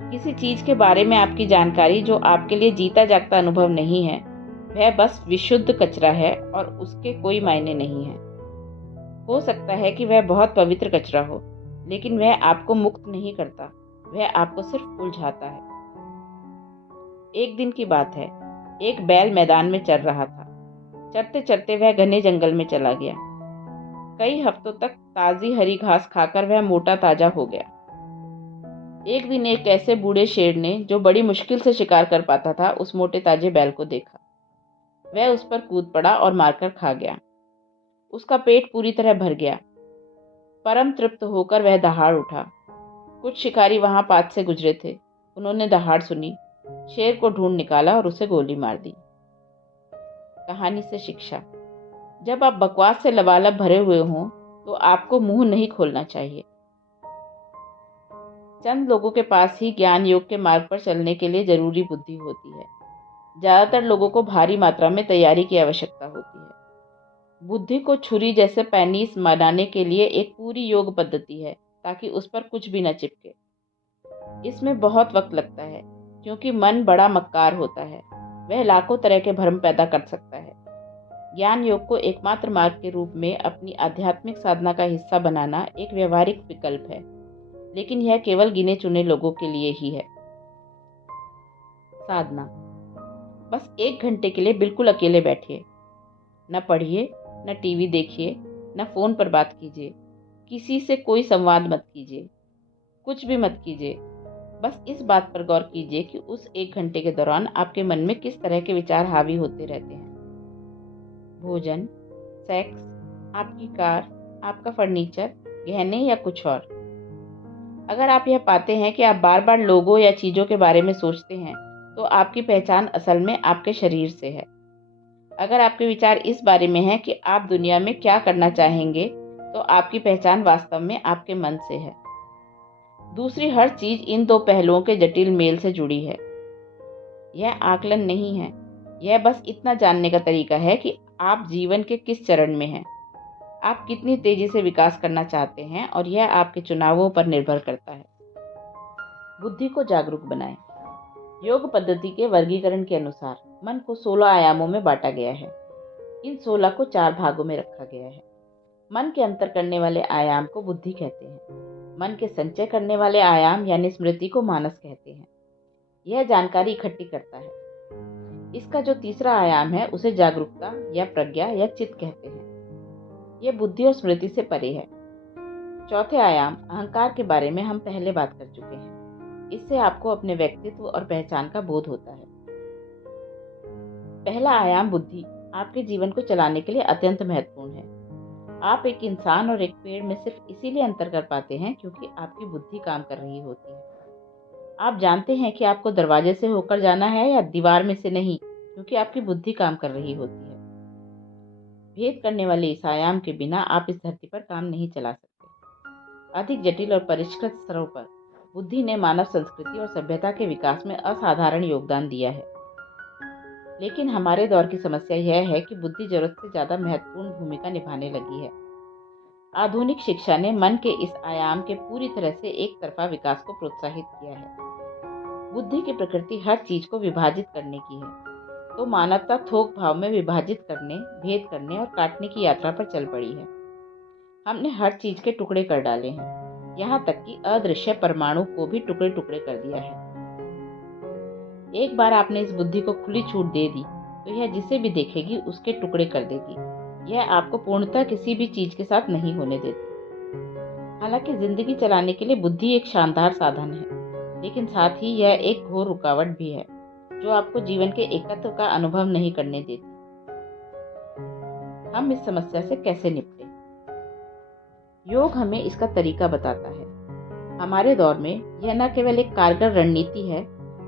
किसी चीज के बारे में आपकी जानकारी जो आपके लिए जीता जागता अनुभव नहीं है, वह बस विशुद्ध कचरा है और उसके कोई मायने नहीं है। हो सकता है कि वह बहुत पवित्र कचरा हो, लेकिन वह आपको मुक्त नहीं करता, वह आपको सिर्फ उलझाता है। एक दिन की बात है, एक बैल मैदान में चर रहा था। चरते चरते वह घने जंगल में चला गया। कई हफ्तों तक ताजी हरी घास खाकर वह मोटा ताजा हो गया। एक दिन एक ऐसे बूढ़े शेर ने, जो बड़ी मुश्किल से शिकार कर पाता था, उस मोटे ताजे बैल को देखा। वह उस पर कूद पड़ा और मारकर खा गया। उसका पेट पूरी तरह भर गया। परम तृप्त होकर वह दहाड़ उठा। कुछ शिकारी वहां पास से गुजरे थे। उन्होंने दहाड़ सुनी, शेर को ढूंढ निकाला और उसे गोली मार दी। कहानी से शिक्षा: जब आप बकवास से लबालब भरे हुए हों तो आपको मुंह नहीं खोलना चाहिए। चंद लोगों के पास ही ज्ञान योग के मार्ग पर चलने के लिए जरूरी बुद्धि होती है। ज्यादातर लोगों को भारी मात्रा में तैयारी की आवश्यकता होती है। बुद्धि को छुरी जैसे पैनीस बनाने के लिए एक पूरी योग पद्धति है, ताकि उस पर कुछ भी न चिपके। इसमें बहुत वक्त लगता है, क्योंकि मन बड़ा मक्कार होता है। वह लाखों तरह के भ्रम पैदा कर सकता है। ज्ञान योग को एकमात्र मार्ग के रूप में अपनी आध्यात्मिक साधना का हिस्सा बनाना एक व्यवहारिक विकल्प है, लेकिन यह केवल गिने चुने लोगों के लिए ही है। साधना: बस 1 घंटे के लिए बिल्कुल अकेले बैठिए। न पढ़िए, न टीवी देखिए, न फोन पर बात कीजिए, किसी से कोई संवाद मत कीजिए, कुछ भी मत कीजिए। बस इस बात पर गौर कीजिए कि उस 1 घंटे के दौरान आपके मन में किस तरह के विचार हावी होते रहते हैं। भोजन, सेक्स, आपकी कार, आपका फर्नीचर, गहने या कुछ और। अगर आप यह पाते हैं कि आप बार बार लोगों या चीज़ों के बारे में सोचते हैं, तो आपकी पहचान असल में आपके शरीर से है। अगर आपके विचार इस बारे में हैं कि आप दुनिया में क्या करना चाहेंगे, तो आपकी पहचान वास्तव में आपके मन से है। दूसरी हर चीज इन दो पहलुओं के जटिल मेल से जुड़ी है। यह आकलन नहीं है, यह बस इतना जानने का तरीका है कि आप जीवन के किस चरण में हैं, आप कितनी तेजी से विकास करना चाहते हैं, और यह आपके चुनावों पर निर्भर करता है। बुद्धि को जागरूक बनाएं। योग पद्धति के वर्गीकरण के अनुसार मन को 16 आयामों में बांटा गया है। इन 16 को 4 भागों में रखा गया है। मन के अंतर करने वाले आयाम को बुद्धि कहते हैं। मन के संचय करने वाले आयाम यानी स्मृति को मानस कहते हैं। यह जानकारी इकट्ठी करता है। इसका जो तीसरा आयाम है उसे जागरूकता या प्रज्ञा या चित्त कहते हैं। यह बुद्धि और स्मृति से परे है। चौथे आयाम अहंकार के बारे में हम पहले बात कर चुके हैं। इससे आपको अपने व्यक्तित्व और पहचान का बोध होता है। पहला आयाम बुद्धि आपके जीवन को चलाने के लिए अत्यंत महत्वपूर्ण है। आप एक इंसान और एक पेड़ में सिर्फ इसीलिए अंतर कर पाते हैं क्योंकि आपकी बुद्धि काम कर रही होती है। आप जानते हैं कि आपको दरवाजे से होकर जाना है या दीवार में से नहीं, क्योंकि आपकी बुद्धि काम कर रही होती है। भेद करने वाले इस आयाम के बिना आप इस धरती पर काम नहीं चला सकते। अधिक जटिल और परिष्कृत स्तरों पर बुद्धि ने मानव संस्कृति और सभ्यता के विकास में असाधारण योगदान दिया है। लेकिन हमारे दौर की समस्या यह है कि बुद्धि जरूरत से ज्यादा महत्वपूर्ण भूमिका निभाने लगी है। आधुनिक शिक्षा ने मन के इस आयाम के पूरी तरह से एक तरफा विकास को प्रोत्साहित किया है। बुद्धि की प्रकृति हर चीज को विभाजित करने की है, तो मानवता थोक भाव में विभाजित करने, भेद करने और काटने की यात्रा पर चल पड़ी है। हमने हर चीज के टुकड़े कर डाले हैं, यहाँ तक कि अदृश्य परमाणु को भी टुकड़े टुकड़े कर दिया है। एक बार आपने इस बुद्धि को खुली छूट दे दी तो यह जिसे भी देखेगी उसके टुकड़े कर देगी। यह आपको पूर्णतः किसी भी चीज के साथ नहीं होने देती। हालांकि जिंदगी चलाने के लिए बुद्धि एक शानदार साधन है, लेकिन साथ ही यह एक घोर रुकावट भी है जो आपको जीवन के एकत्व का अनुभव नहीं करने देती। हम इस समस्या से कैसे निपटें? योग हमें इसका तरीका बताता है। हमारे दौर में यह न केवल एक कारगर रणनीति है,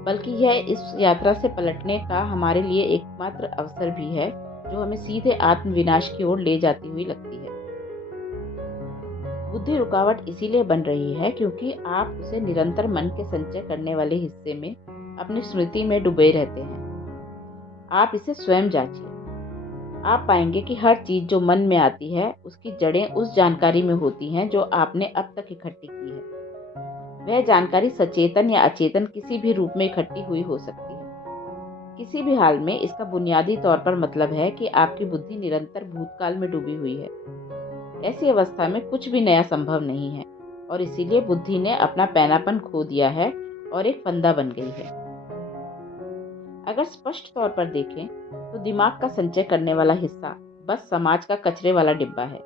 बल्कि यह इस यात्रा से पलटने का हमारे लिए एकमात्र अवसर भी है, जो हमें सीधे आत्मविनाश की ओर ले जाती हुई लगती है। बुद्धि रुकावट इसीलिए बन रही है क्योंकि आप उसे निरंतर मन के संचय करने वाले हिस्से में अपनी स्मृति में डूबे रहते हैं। आप इसे स्वयं जांचिए। आप पाएंगे कि हर चीज जो मन में आती है, उसकी जड़ें उस जानकारी में होती हैं जो आपने अब तक इकट्ठी की है। वह जानकारी सचेतन या अचेतन किसी भी रूप में इकट्ठी हुई हो सकती है। किसी भी हाल में इसका बुनियादी तौर पर मतलब है कि आपकी बुद्धि निरंतर भूतकाल में डूबी हुई है। ऐसी अवस्था में कुछ भी नया संभव नहीं है और इसीलिए बुद्धि ने अपना पैनापन खो दिया है और एक फंदा बन गई है। अगर स्पष्ट तौर पर देखें तो दिमाग का संचय करने वाला हिस्सा बस समाज का कचरे वाला डिब्बा है।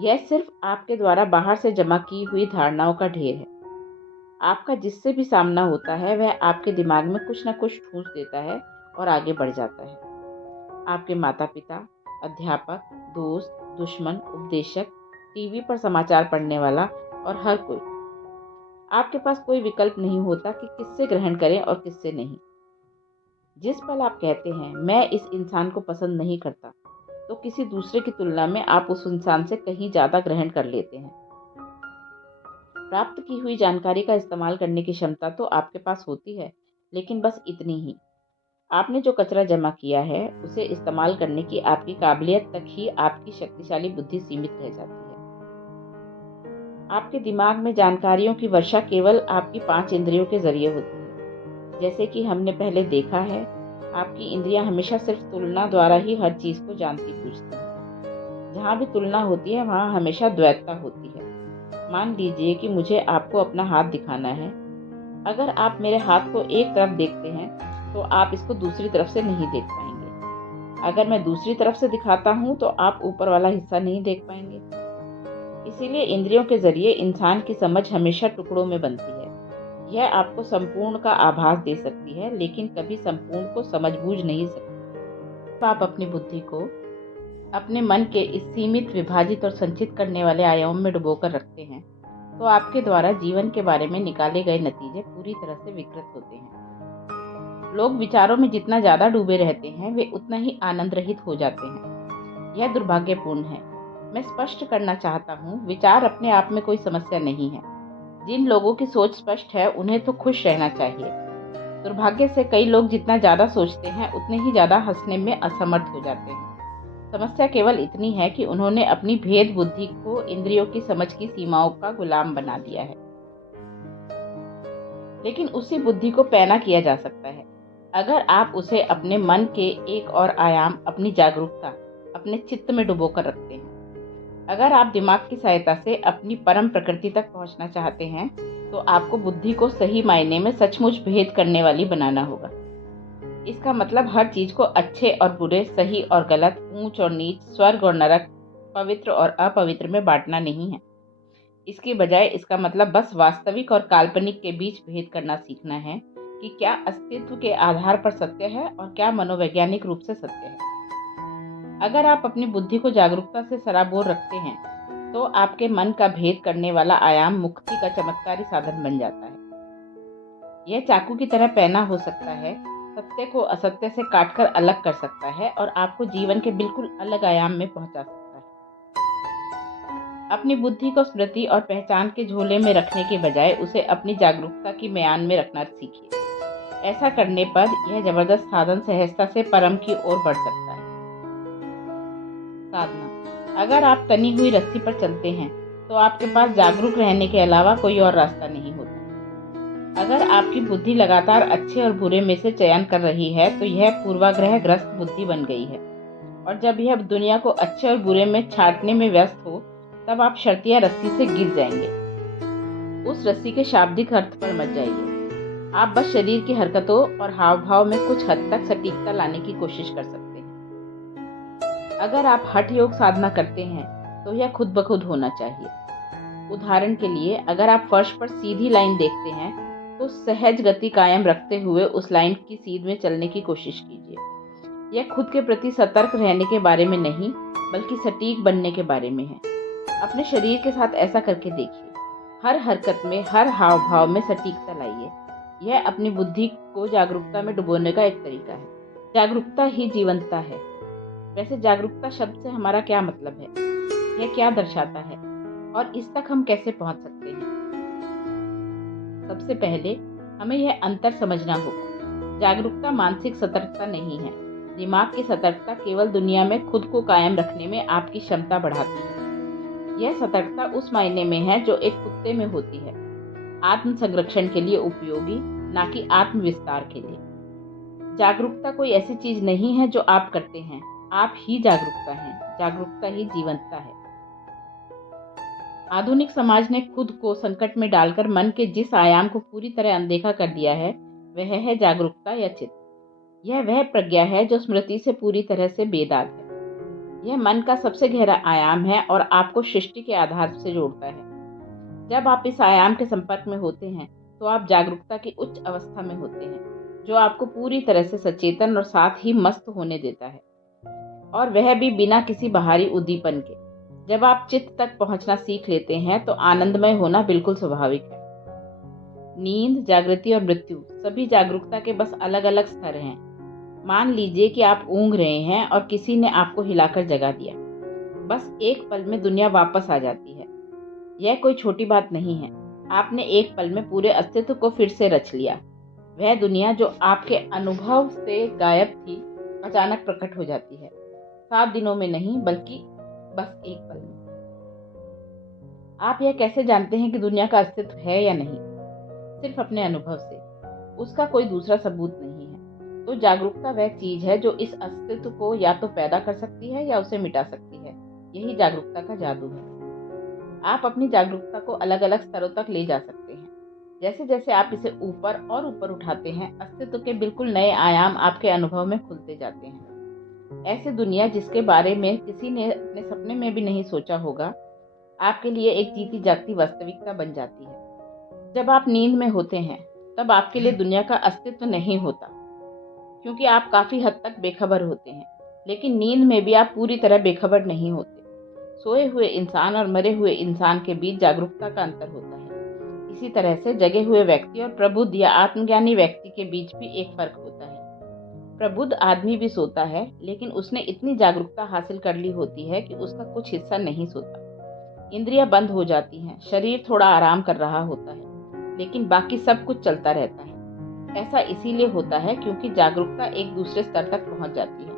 यह सिर्फ आपके द्वारा बाहर से जमा की हुई धारणाओं का ढेर है। आपका जिससे भी सामना होता है वह आपके दिमाग में कुछ न कुछ ठूंस देता है और आगे बढ़ जाता है। आपके माता पिता, अध्यापक, दोस्त, दुश्मन, उपदेशक, टीवी पर समाचार पढ़ने वाला और हर कोई। आपके पास कोई विकल्प नहीं होता कि किससे ग्रहण करें और किससे नहीं। जिस पल आप कहते हैं मैं इस इंसान को पसंद नहीं करता, तो किसी दूसरे की तुलना में आप उस इंसान से कहीं ज़्यादा ग्रहण कर लेते हैं। प्राप्त की हुई जानकारी का इस्तेमाल करने की क्षमता तो आपके पास होती है, लेकिन बस इतनी ही। आपने जो कचरा जमा किया है उसे इस्तेमाल करने की आपकी काबिलियत तक ही आपकी शक्तिशाली बुद्धि सीमित रह जाती है। आपके दिमाग में जानकारियों की वर्षा केवल आपकी 5 इंद्रियों के जरिए होती है। जैसे कि हमने पहले देखा है, आपकी इंद्रियां हमेशा सिर्फ तुलना द्वारा ही हर चीज को जानती बूझती हैं। जहाँ भी तुलना होती है वहाँ हमेशा द्वैतता होती है। मान लीजिए कि मुझे आपको अपना हाथ दिखाना है। अगर आप मेरे हाथ को एक तरफ देखते हैं तो आप इसको दूसरी तरफ से नहीं देख पाएंगे। अगर मैं दूसरी तरफ से दिखाता हूँ तो आप ऊपर वाला हिस्सा नहीं देख पाएंगे। इसीलिए इंद्रियों के जरिए इंसान की समझ हमेशा टुकड़ों में बनती है। यह आपको संपूर्ण का आभास दे सकती है, लेकिन कभी संपूर्ण को समझ बूझ नहीं सकती। आप अपनी बुद्धि को अपने मन के इस सीमित, विभाजित और संचित करने वाले आयाम में डुबोकर रखते हैं, तो आपके द्वारा जीवन के बारे में निकाले गए नतीजे पूरी तरह से विकृत होते हैं। लोग विचारों में जितना ज्यादा डूबे रहते हैं, वे उतना ही आनंद रहित हो जाते हैं। यह दुर्भाग्यपूर्ण है। मैं स्पष्ट करना चाहता हूँ, विचार अपने आप में कोई समस्या नहीं है। जिन लोगों की सोच स्पष्ट है उन्हें तो खुश रहना चाहिए। दुर्भाग्य से कई लोग जितना ज्यादा सोचते हैं उतने ही ज्यादा हंसने में असमर्थ हो जाते हैं। समस्या केवल इतनी है कि उन्होंने अपनी भेद बुद्धि को इंद्रियों की समझ की सीमाओं का गुलाम बना दिया है। लेकिन उसी बुद्धि को पैना किया जा सकता है अगर आप उसे अपने मन के एक और आयाम, अपनी जागरूकता, अपने चित्त में डुबोकर रखते हैं। अगर आप दिमाग की सहायता से अपनी परम प्रकृति तक पहुंचना चाहते हैं, तो आपको बुद्धि को सही मायने में सचमुच भेद करने वाली बनाना होगा। इसका मतलब हर चीज को अच्छे और बुरे, सही और गलत, ऊंच और नीच, स्वर्ग और नरक, पवित्र और अपवित्र में बांटना नहीं है। इसके बजाय इसका मतलब बस वास्तविक और काल्पनिक के बीच भेद करना सीखना है कि क्या अस्तित्व के आधार पर सत्य है और क्या मनोवैज्ञानिक रूप से सत्य है। अगर आप अपनी बुद्धि को जागरूकता से सराबोर रखते हैं, तो आपके मन का भेद करने वाला आयाम मुक्ति का चमत्कारी साधन बन जाता है। यह चाकू की तरह पैना हो सकता है, सत्य को असत्य से काटकर अलग कर सकता है और आपको जीवन के बिल्कुल अलग आयाम में पहुंचा सकता है। अपनी बुद्धि को स्मृति और पहचान के झोले में रखने के बजाय उसे अपनी जागरूकता की म्यान में रखना सीखिए। ऐसा करने पर यह जबरदस्त साधन सहजता से परम की ओर बढ़ सकता है। साधना। अगर आप तनी हुई रस्सी पर चलते हैं तो आपके पास जागरूक रहने के अलावा कोई और रास्ता नहीं होता। अगर आपकी बुद्धि लगातार अच्छे और बुरे में से चयन कर रही है तो यह पूर्वाग्रह ग्रस्त बुद्धि बन गई है, और जब यह दुनिया को अच्छे और बुरे में छांटने में व्यस्त हो तब आप शर्तिया रस्सी से गिर जाएंगे। उस रस्सी के शाब्दिक अर्थ पर मत जाइए। आप बस शरीर की हरकतों और हाव भाव में कुछ हद तक सटीकता लाने की कोशिश कर सकते हैं। अगर आप हठ योग साधना करते हैं तो यह खुद ब खुद होना चाहिए। उदाहरण के लिए, अगर आप फर्श पर सीधी लाइन देखते हैं तो सहज गति कायम रखते हुए उस लाइन की सीध में चलने की कोशिश कीजिए। यह खुद के प्रति सतर्क रहने के बारे में नहीं, बल्कि सटीक बनने के बारे में है। अपने शरीर के साथ ऐसा करके देखिए। हर हरकत में, हर हाव भाव में सटीकता लाइए। यह अपनी बुद्धि को जागरूकता में डुबोने का एक तरीका है। जागरूकता ही जीवंतता है। वैसे जागरूकता शब्द से हमारा क्या मतलब है, यह क्या दर्शाता है और इस तक हम कैसे पहुंच सकते हैं? सबसे पहले हमें यह अंतर समझना होगा। जागरूकता मानसिक सतर्कता नहीं है। दिमाग की सतर्कता केवल दुनिया में खुद को कायम रखने में आपकी क्षमता बढ़ाती है। यह सतर्कता उस मायने में है जो एक कुत्ते में होती है, आत्म संरक्षण के लिए उपयोगी, ना कि आत्म विस्तार के लिए। जागरूकता कोई ऐसी चीज नहीं है जो आप करते हैं, आप ही जागरूकता हैं। जागरूकता ही जीवंतता है। आधुनिक समाज ने खुद को संकट में डालकर मन के जिस आयाम को पूरी तरह अनदेखा कर दिया है, वह है जागरूकता या चित्त। यह वह प्रज्ञा है जो स्मृति से पूरी तरह से बेदाग है। यह मन का सबसे गहरा आयाम है और आपको सृष्टि के आधार से जोड़ता है। जब आप इस आयाम के संपर्क में होते हैं तो आप जागरूकता की उच्च अवस्था में होते हैं, जो आपको पूरी तरह से सचेतन और साथ ही मस्त होने देता है, और वह भी बिना किसी बाहरी उद्दीपन के। जब आप चित्त तक पहुंचना सीख लेते हैं तो आनंदमय होना बिल्कुल स्वाभाविक है। नींद, जागृति और मृत्यु सभी जागरूकता के बस अलग अलग स्तर हैं। मान लीजिए कि आप ऊँघ रहे हैं और किसी ने आपको हिलाकर जगा दिया। बस एक पल में दुनिया वापस आ जाती है। यह कोई छोटी बात नहीं है। आपने एक पल में पूरे अस्तित्व को फिर से रच लिया। वह दुनिया जो आपके अनुभव से गायब थी, अचानक प्रकट हो जाती है। 7 दिनों में नहीं, बल्कि बस एक पल में। आप यह कैसे जानते हैं कि दुनिया का अस्तित्व है या नहीं? सिर्फ अपने अनुभव से। उसका कोई दूसरा सबूत नहीं है। तो जागरूकता वह चीज है जो इस अस्तित्व को या तो पैदा कर सकती है या उसे मिटा सकती है। यही जागरूकता का जादू है। आप अपनी जागरूकता को अलग अलग स्तरों तक ले जा सकते हैं। जैसे जैसे आप इसे ऊपर और ऊपर उठाते हैं, अस्तित्व के बिल्कुल नए आयाम आपके अनुभव में खुलते जाते हैं। ऐसी दुनिया जिसके बारे में किसी ने अपने सपने में भी नहीं सोचा होगा, आपके लिए एक जीती जागती वास्तविकता बन जाती है। जब आप नींद में होते हैं तब आपके लिए दुनिया का अस्तित्व नहीं होता, क्योंकि आप काफी हद तक बेखबर होते हैं। लेकिन नींद में भी आप पूरी तरह बेखबर नहीं होते। सोए हुए इंसान और मरे हुए इंसान के बीच जागरूकता का अंतर होता है। इसी तरह से जगे हुए व्यक्ति और प्रबुद्ध या आत्मज्ञानी व्यक्ति के बीच भी एक फर्क होता है। प्रबुद्ध आदमी भी सोता है, लेकिन उसने इतनी जागरूकता हासिल कर ली होती है कि उसका कुछ हिस्सा नहीं सोता। इंद्रियां बंद हो जाती हैं, शरीर थोड़ा आराम कर रहा होता है, लेकिन बाकी सब कुछ चलता रहता है। ऐसा इसीलिए होता है क्योंकि जागरूकता एक दूसरे स्तर तक पहुंच जाती है।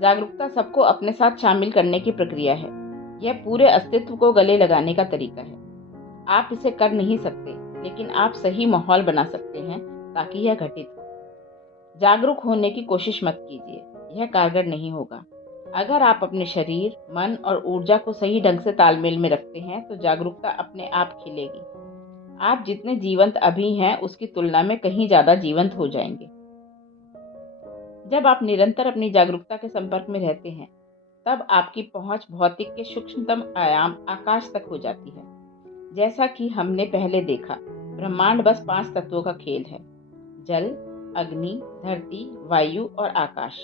जागरूकता सबको अपने साथ शामिल करने की प्रक्रिया है। यह पूरे अस्तित्व को गले लगाने का तरीका है। आप इसे कर नहीं सकते, लेकिन आप सही माहौल बना सकते हैं ताकि यह घटित हो। जागरूक होने की कोशिश मत कीजिए, यह कारगर नहीं होगा। अगर आप अपने शरीर, मन और ऊर्जा को सही ढंग से तालमेल में रखते हैं तो जागरूकता अपने आप खिलेगी। आप जितने जीवंत अभी हैं उसकी तुलना में कहीं ज्यादा जीवंत हो जाएंगे। जब आप निरंतर अपनी जागरूकता के संपर्क में रहते हैं, तब आपकी पहुंच भौतिक के सूक्ष्मतम आयाम आकाश तक हो जाती है। जैसा कि हमने पहले देखा, ब्रह्मांड बस 5 तत्वों का खेल है: जल, अग्नि, धरती, वायु और आकाश।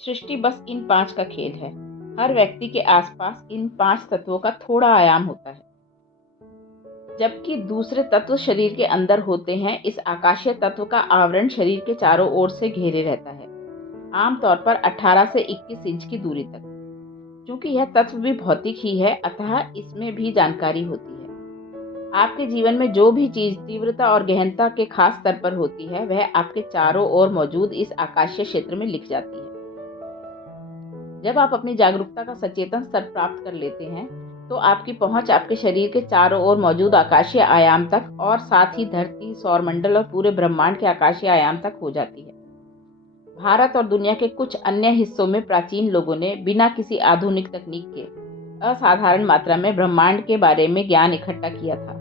सृष्टि बस इन 5 का खेल है। हर व्यक्ति के आसपास इन 5 तत्वों का थोड़ा आयाम होता है, जबकि दूसरे तत्व शरीर के अंदर होते हैं। इस आकाशीय तत्व का आवरण शरीर के चारों ओर से घेरे रहता है, आमतौर पर 18 से 21 इंच की दूरी तक। क्योंकि यह तत्व भी भौतिक ही है, अतः इसमें भी जानकारी होती है। आपके जीवन में जो भी चीज तीव्रता और गहनता के खास स्तर पर होती है, वह आपके चारों ओर मौजूद इस आकाशीय क्षेत्र में लिख जाती है। जब आप अपनी जागरूकता का सचेतन स्तर प्राप्त कर लेते हैं, तो आपकी पहुंच आपके शरीर के चारों ओर मौजूद आकाशीय आयाम तक और साथ ही धरती, सौरमंडल और पूरे ब्रह्मांड के आकाशीय आयाम तक हो जाती है। भारत और दुनिया के कुछ अन्य हिस्सों में प्राचीन लोगों ने बिना किसी आधुनिक तकनीक के असाधारण मात्रा में ब्रह्मांड के बारे में ज्ञान इकट्ठा किया था।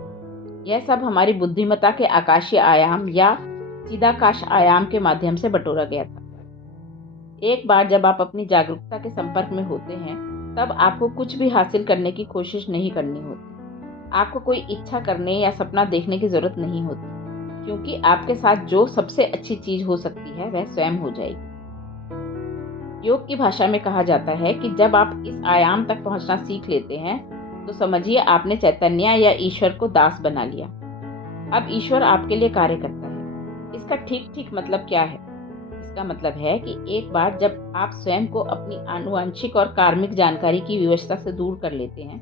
यह सब हमारी बुद्धिमत्ता के आकाशीय आयाम या चिदाकाश आयाम के माध्यम से बटोरा गया था। एक बार जब आप अपनी जागरूकता के संपर्क में होते हैं, तब आपको कुछ भी हासिल करने की कोशिश नहीं करनी होती। आपको कोई इच्छा करने या सपना देखने की जरूरत नहीं होती, क्योंकि आपके साथ जो सबसे अच्छी चीज हो सकती है वह स्वयं हो जाएगी। योग की भाषा में कहा जाता है कि जब आप इस आयाम तक पहुंचना सीख लेते हैं तो समझिए आपने चैतन्य या ईश्वर को दास बना लिया। अब ईश्वर आपके लिए कार्य करता है। इसका ठीक ठीक मतलब क्या है? इसका मतलब है कि एक बार जब आप स्वयं को अपनी आनुवंशिक और कार्मिक जानकारी की व्यवस्था से दूर कर लेते हैं,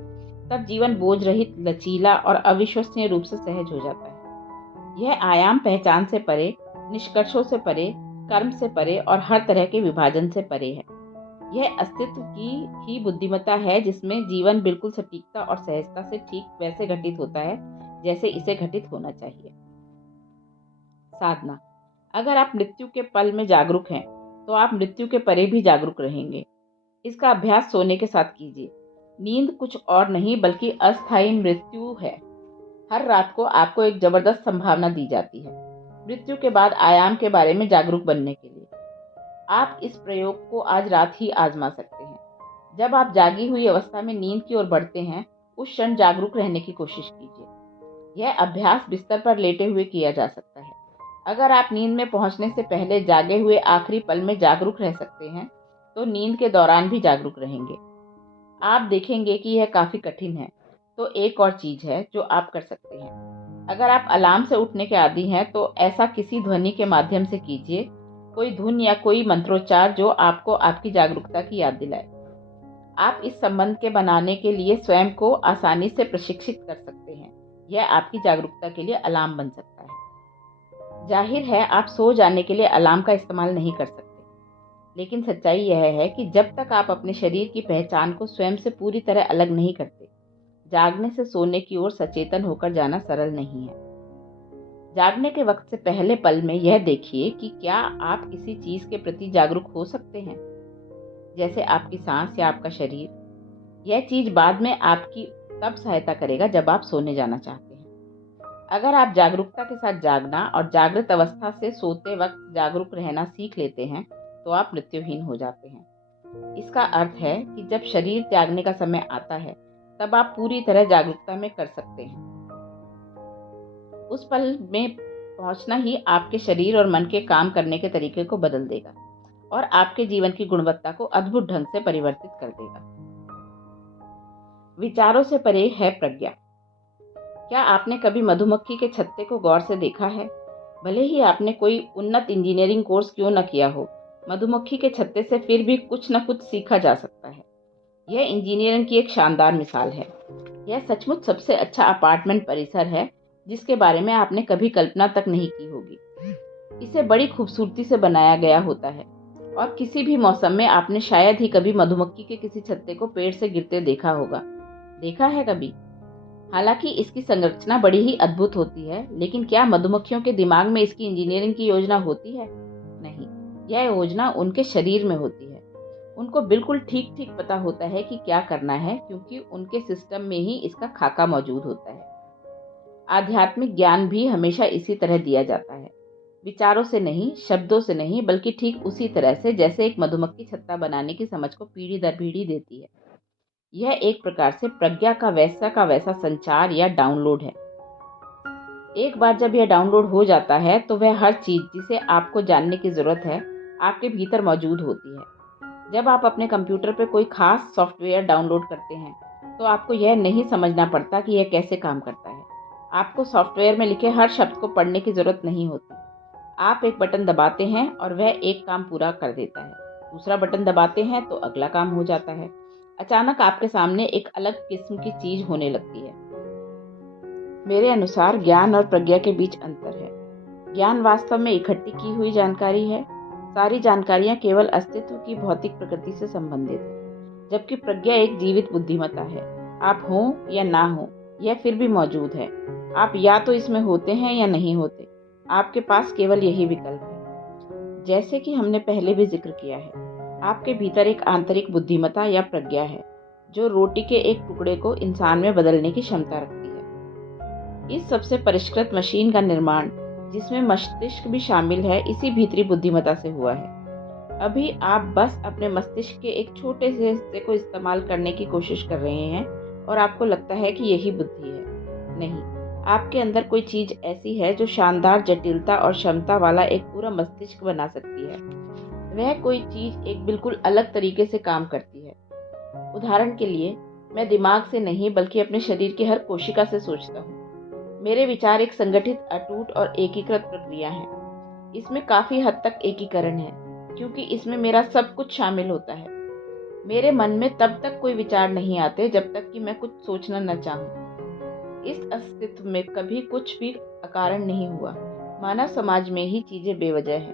तब जीवन बोझ रहित, लचीला और अविश्वसनीय रूप से सहज हो जाता है। यह आयाम पहचान से परे, निष्कर्षों से परे, कर्म से परे और हर तरह के विभाजन से परे है। यह अस्तित्व की ही बुद्धिमत्ता है जिसमें जीवन बिल्कुल सटीकता और सहजता से ठीक वैसे घटित होता है जैसे इसे घटित होना चाहिए। साधना। अगर आप मृत्यु के पल में जागरूक हैं तो आप मृत्यु के परे भी जागरूक रहेंगे। इसका अभ्यास सोने के साथ कीजिए। नींद कुछ और नहीं बल्कि अस्थायी मृत्यु है। हर रात को आपको एक जबरदस्त संभावना दी जाती है मृत्यु के बाद आयाम के बारे में जागरूक बनने के लिए। आप इस प्रयोग को आज रात ही आजमा सकते हैं। जब आप जागी हुई अवस्था में नींद की ओर बढ़ते हैं, उस क्षण जागरूक रहने की कोशिश कीजिए। यह अभ्यास बिस्तर पर लेटे हुए किया जा सकता है। अगर आप नींद में पहुंचने से पहले जागे हुए आखिरी पल में जागरूक रह सकते हैं, तो नींद के दौरान भी जागरूक रहेंगे। आप देखेंगे कि यह काफी कठिन है। तो एक और चीज है जो आप कर सकते हैं। अगर आप अलार्म से उठने के आदी हैं तो ऐसा किसी ध्वनि के माध्यम से कीजिए, कोई धुन या कोई मंत्रोच्चार जो आपको आपकी जागरूकता की याद दिलाए। आप इस संबंध के बनाने के लिए स्वयं को आसानी से प्रशिक्षित कर सकते हैं। यह आपकी जागरूकता के लिए अलार्म बन सकता है। जाहिर है आप सो जाने के लिए अलार्म का इस्तेमाल नहीं कर सकते, लेकिन सच्चाई यह है कि जब तक आप अपने शरीर की पहचान को स्वयं से पूरी तरह अलग नहीं करते, जागने से सोने की ओर सचेतन होकर जाना सरल नहीं है। जागने के वक्त से पहले पल में यह देखिए कि क्या आप किसी चीज के प्रति जागरूक हो सकते हैं, जैसे आपकी सांस या आपका शरीर। यह चीज बाद में आपकी तब सहायता करेगा जब आप सोने जाना चाहते हैं। अगर आप जागरूकता के साथ जागना और जागृत अवस्था से सोते वक्त जागरूक रहना सीख लेते हैं तो आप मृत्युहीन हो जाते हैं। इसका अर्थ है कि जब शरीर त्यागने का समय आता है तब आप पूरी तरह जागरूकता में कर सकते हैं। उस पल में पहुंचना ही आपके शरीर और मन के काम करने के तरीके को बदल देगा और आपके जीवन की गुणवत्ता को अद्भुत ढंग से परिवर्तित कर देगा। विचारों से परे है प्रज्ञा। क्या आपने कभी मधुमक्खी के छत्ते को गौर से देखा है? भले ही आपने कोई उन्नत इंजीनियरिंग कोर्स क्यों न किया हो, मधुमक्खी के छत्ते से फिर भी कुछ न कुछ सीखा जा सकता है। यह इंजीनियरिंग की एक शानदार मिसाल है। यह सचमुच सबसे अच्छा अपार्टमेंट परिसर है जिसके बारे में आपने कभी कल्पना तक नहीं की होगी। इसे बड़ी खूबसूरती से बनाया गया होता है और किसी भी मौसम में आपने शायद ही कभी मधुमक्खी के किसी छत्ते को पेड़ से गिरते देखा होगा। देखा है कभी? हालांकि इसकी संरचना बड़ी ही अद्भुत होती है, लेकिन क्या मधुमक्खियों के दिमाग में इसकी इंजीनियरिंग की योजना होती है? नहीं, यह योजना उनके शरीर में होती है। उनको बिल्कुल ठीक ठीक पता होता है कि क्या करना है, क्योंकि उनके सिस्टम में ही इसका खाका मौजूद होता है। आध्यात्मिक ज्ञान भी हमेशा इसी तरह दिया जाता है, विचारों से नहीं, शब्दों से नहीं, बल्कि ठीक उसी तरह से जैसे एक मधुमक्खी छत्ता बनाने की समझ को पीढ़ी दर पीढ़ी देती है। यह एक प्रकार से प्रज्ञा का वैसा संचार या डाउनलोड है। एक बार जब यह डाउनलोड हो जाता है तो वह हर चीज जिसे आपको जानने की जरूरत है आपके भीतर मौजूद होती है। जब आप अपने कंप्यूटर पर कोई खास सॉफ्टवेयर डाउनलोड करते हैं तो आपको यह नहीं समझना पड़ता कि यह कैसे काम करता है। आपको सॉफ्टवेयर में लिखे हर शब्द को पढ़ने की जरूरत नहीं होती। आप एक बटन दबाते हैं और वह एक काम पूरा कर देता है, दूसरा बटन दबाते हैं तो अगला काम हो जाता है। अचानक आपके सामने एक अलग किस्म की चीज होने लगती है। मेरे अनुसार ज्ञान और प्रज्ञा के बीच अंतर है। ज्ञान वास्तव में इकट्ठी की हुई जानकारी है। सारी जानकारियां केवल अस्तित्व की भौतिक प्रकृति से संबंधित है, जबकि प्रज्ञा एक जीवित बुद्धिमत्ता है। आप हों या ना हो, यह फिर भी मौजूद है। आप या तो इसमें होते हैं या नहीं होते। आपके पास केवल यही विकल्प है। जैसे कि हमने पहले भी जिक्र किया है, आपके भीतर एक आंतरिक बुद्धिमत्ता या प्रज्ञा है जो रोटी के एक टुकड़े को इंसान में बदलने की क्षमता रखती है। इस सबसे परिष्कृत मशीन का निर्माण, जिसमें मस्तिष्क भी शामिल है, इसी भीतरी बुद्धिमत्ता से हुआ है। अभी आप बस अपने मस्तिष्क के एक छोटे से हिस्से को इस्तेमाल करने की कोशिश कर रहे हैं और आपको लगता है कि यही बुद्धि है। नहीं, आपके अंदर कोई चीज ऐसी है जो शानदार जटिलता और क्षमता वाला एक पूरा मस्तिष्क बना सकती है। वह कोई चीज़ एक बिल्कुल अलग तरीके से काम करती है। उदाहरण के लिए, मैं दिमाग से नहीं बल्कि अपने शरीर की हर कोशिका से सोचता हूँ। मेरे विचार एक संगठित, अटूट और एकीकृत प्रक्रिया है। इसमें काफ़ी हद तक एकीकरण है, क्योंकि इसमें मेरा सब कुछ शामिल होता है। मेरे मन में तब तक कोई विचार नहीं आते जब तक कि मैं कुछ सोचना न चाहूँ। इस अस्तित्व में कभी कुछ भी अकारण नहीं हुआ। मानव समाज में ही चीज़ें बेवजह है।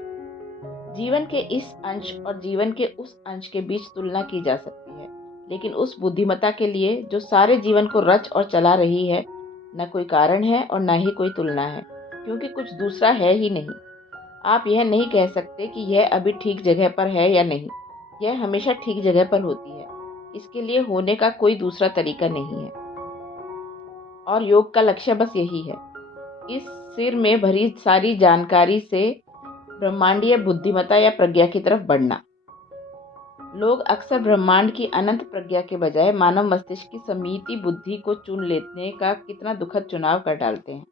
जीवन के इस अंश और जीवन के उस अंश के बीच तुलना की जा सकती है, लेकिन उस बुद्धिमत्ता के लिए जो सारे जीवन को रच और चला रही है, न कोई कारण है और न ही कोई तुलना है, क्योंकि कुछ दूसरा है ही नहीं। आप यह नहीं कह सकते कि यह अभी ठीक जगह पर है या नहीं। यह हमेशा ठीक जगह पर होती है। इसके लिए होने का कोई दूसरा तरीका नहीं है। और योग का लक्ष्य बस यही है, इस सिर में भरी सारी जानकारी से ब्रह्मांडीय बुद्धिमत्ता या प्रज्ञा की तरफ बढ़ना। लोग अक्सर ब्रह्मांड की अनंत प्रज्ञा के बजाय मानव मस्तिष्क की सीमित बुद्धि को चुन लेने का कितना दुखद चुनाव कर डालते हैं।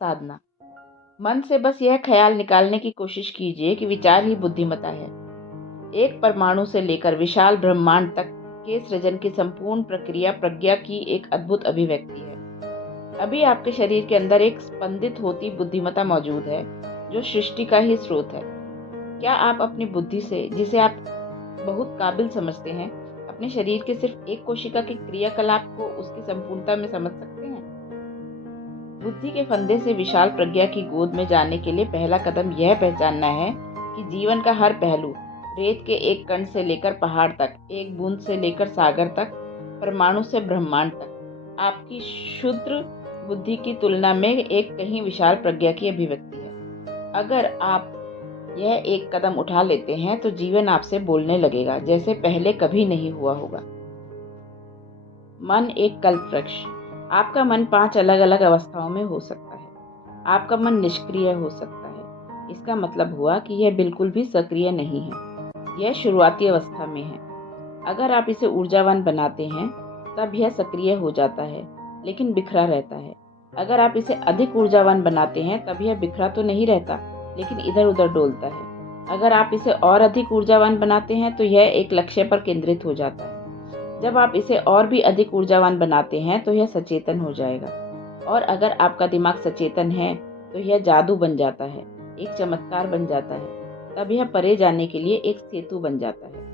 साधना। मन से बस यह ख्याल निकालने की कोशिश कीजिए कि विचार ही बुद्धिमत्ता है। एक परमाणु से लेकर विशाल ब्रह्मांड तक के सृजन की संपूर्ण प्रक्रिया प्रज्ञा की एक अद्भुत अभिव्यक्ति है। अभी आपके शरीर के अंदर एक स्पंदित होती बुद्धिमत्ता मौजूद है, जो सृष्टि का ही स्रोत है। क्या आप अपनी बुद्धि से, जिसे आप बहुत काबिल समझते हैं, अपने शरीर के सिर्फ एक कोशिका के क्रियाकलाप को उसकी संपूर्णता में समझ सकते हैं? बुद्धि के फंदे से विशाल प्रज्ञा की गोद में जाने के लिए पहला कदम यह पहचानना है कि जीवन का हर पहलू, रेत के एक कण से लेकर पहाड़ तक, एक बूंद से लेकर सागर तक, परमाणु से ब्रह्मांड तक, आपकी क्षुद्र बुद्धि की तुलना में एक कहीं विशाल प्रज्ञा की अभिव्यक्ति है। अगर आप यह एक कदम उठा लेते हैं तो जीवन आपसे बोलने लगेगा जैसे पहले कभी नहीं हुआ होगा। मन एक कल्प वृक्ष। आपका मन 5 अलग अलग अवस्थाओं में हो सकता है। आपका मन निष्क्रिय हो सकता है। इसका मतलब हुआ कि यह बिल्कुल भी सक्रिय नहीं है। यह शुरुआती अवस्था में है। अगर आप इसे ऊर्जावान बनाते हैं तब यह सक्रिय हो जाता है, लेकिन बिखरा रहता है। अगर आप इसे अधिक ऊर्जावान बनाते हैं तब यह बिखरा तो नहीं रहता, लेकिन इधर उधर डोलता है। अगर आप इसे और अधिक ऊर्जावान बनाते हैं तो यह एक लक्ष्य पर केंद्रित हो जाता है। जब आप इसे और भी अधिक ऊर्जावान बनाते हैं तो यह सचेतन हो जाएगा। और अगर आपका दिमाग सचेतन है तो यह जादू बन जाता है, एक चमत्कार बन जाता है। तब यह परे जाने के लिए एक सेतु बन जाता है।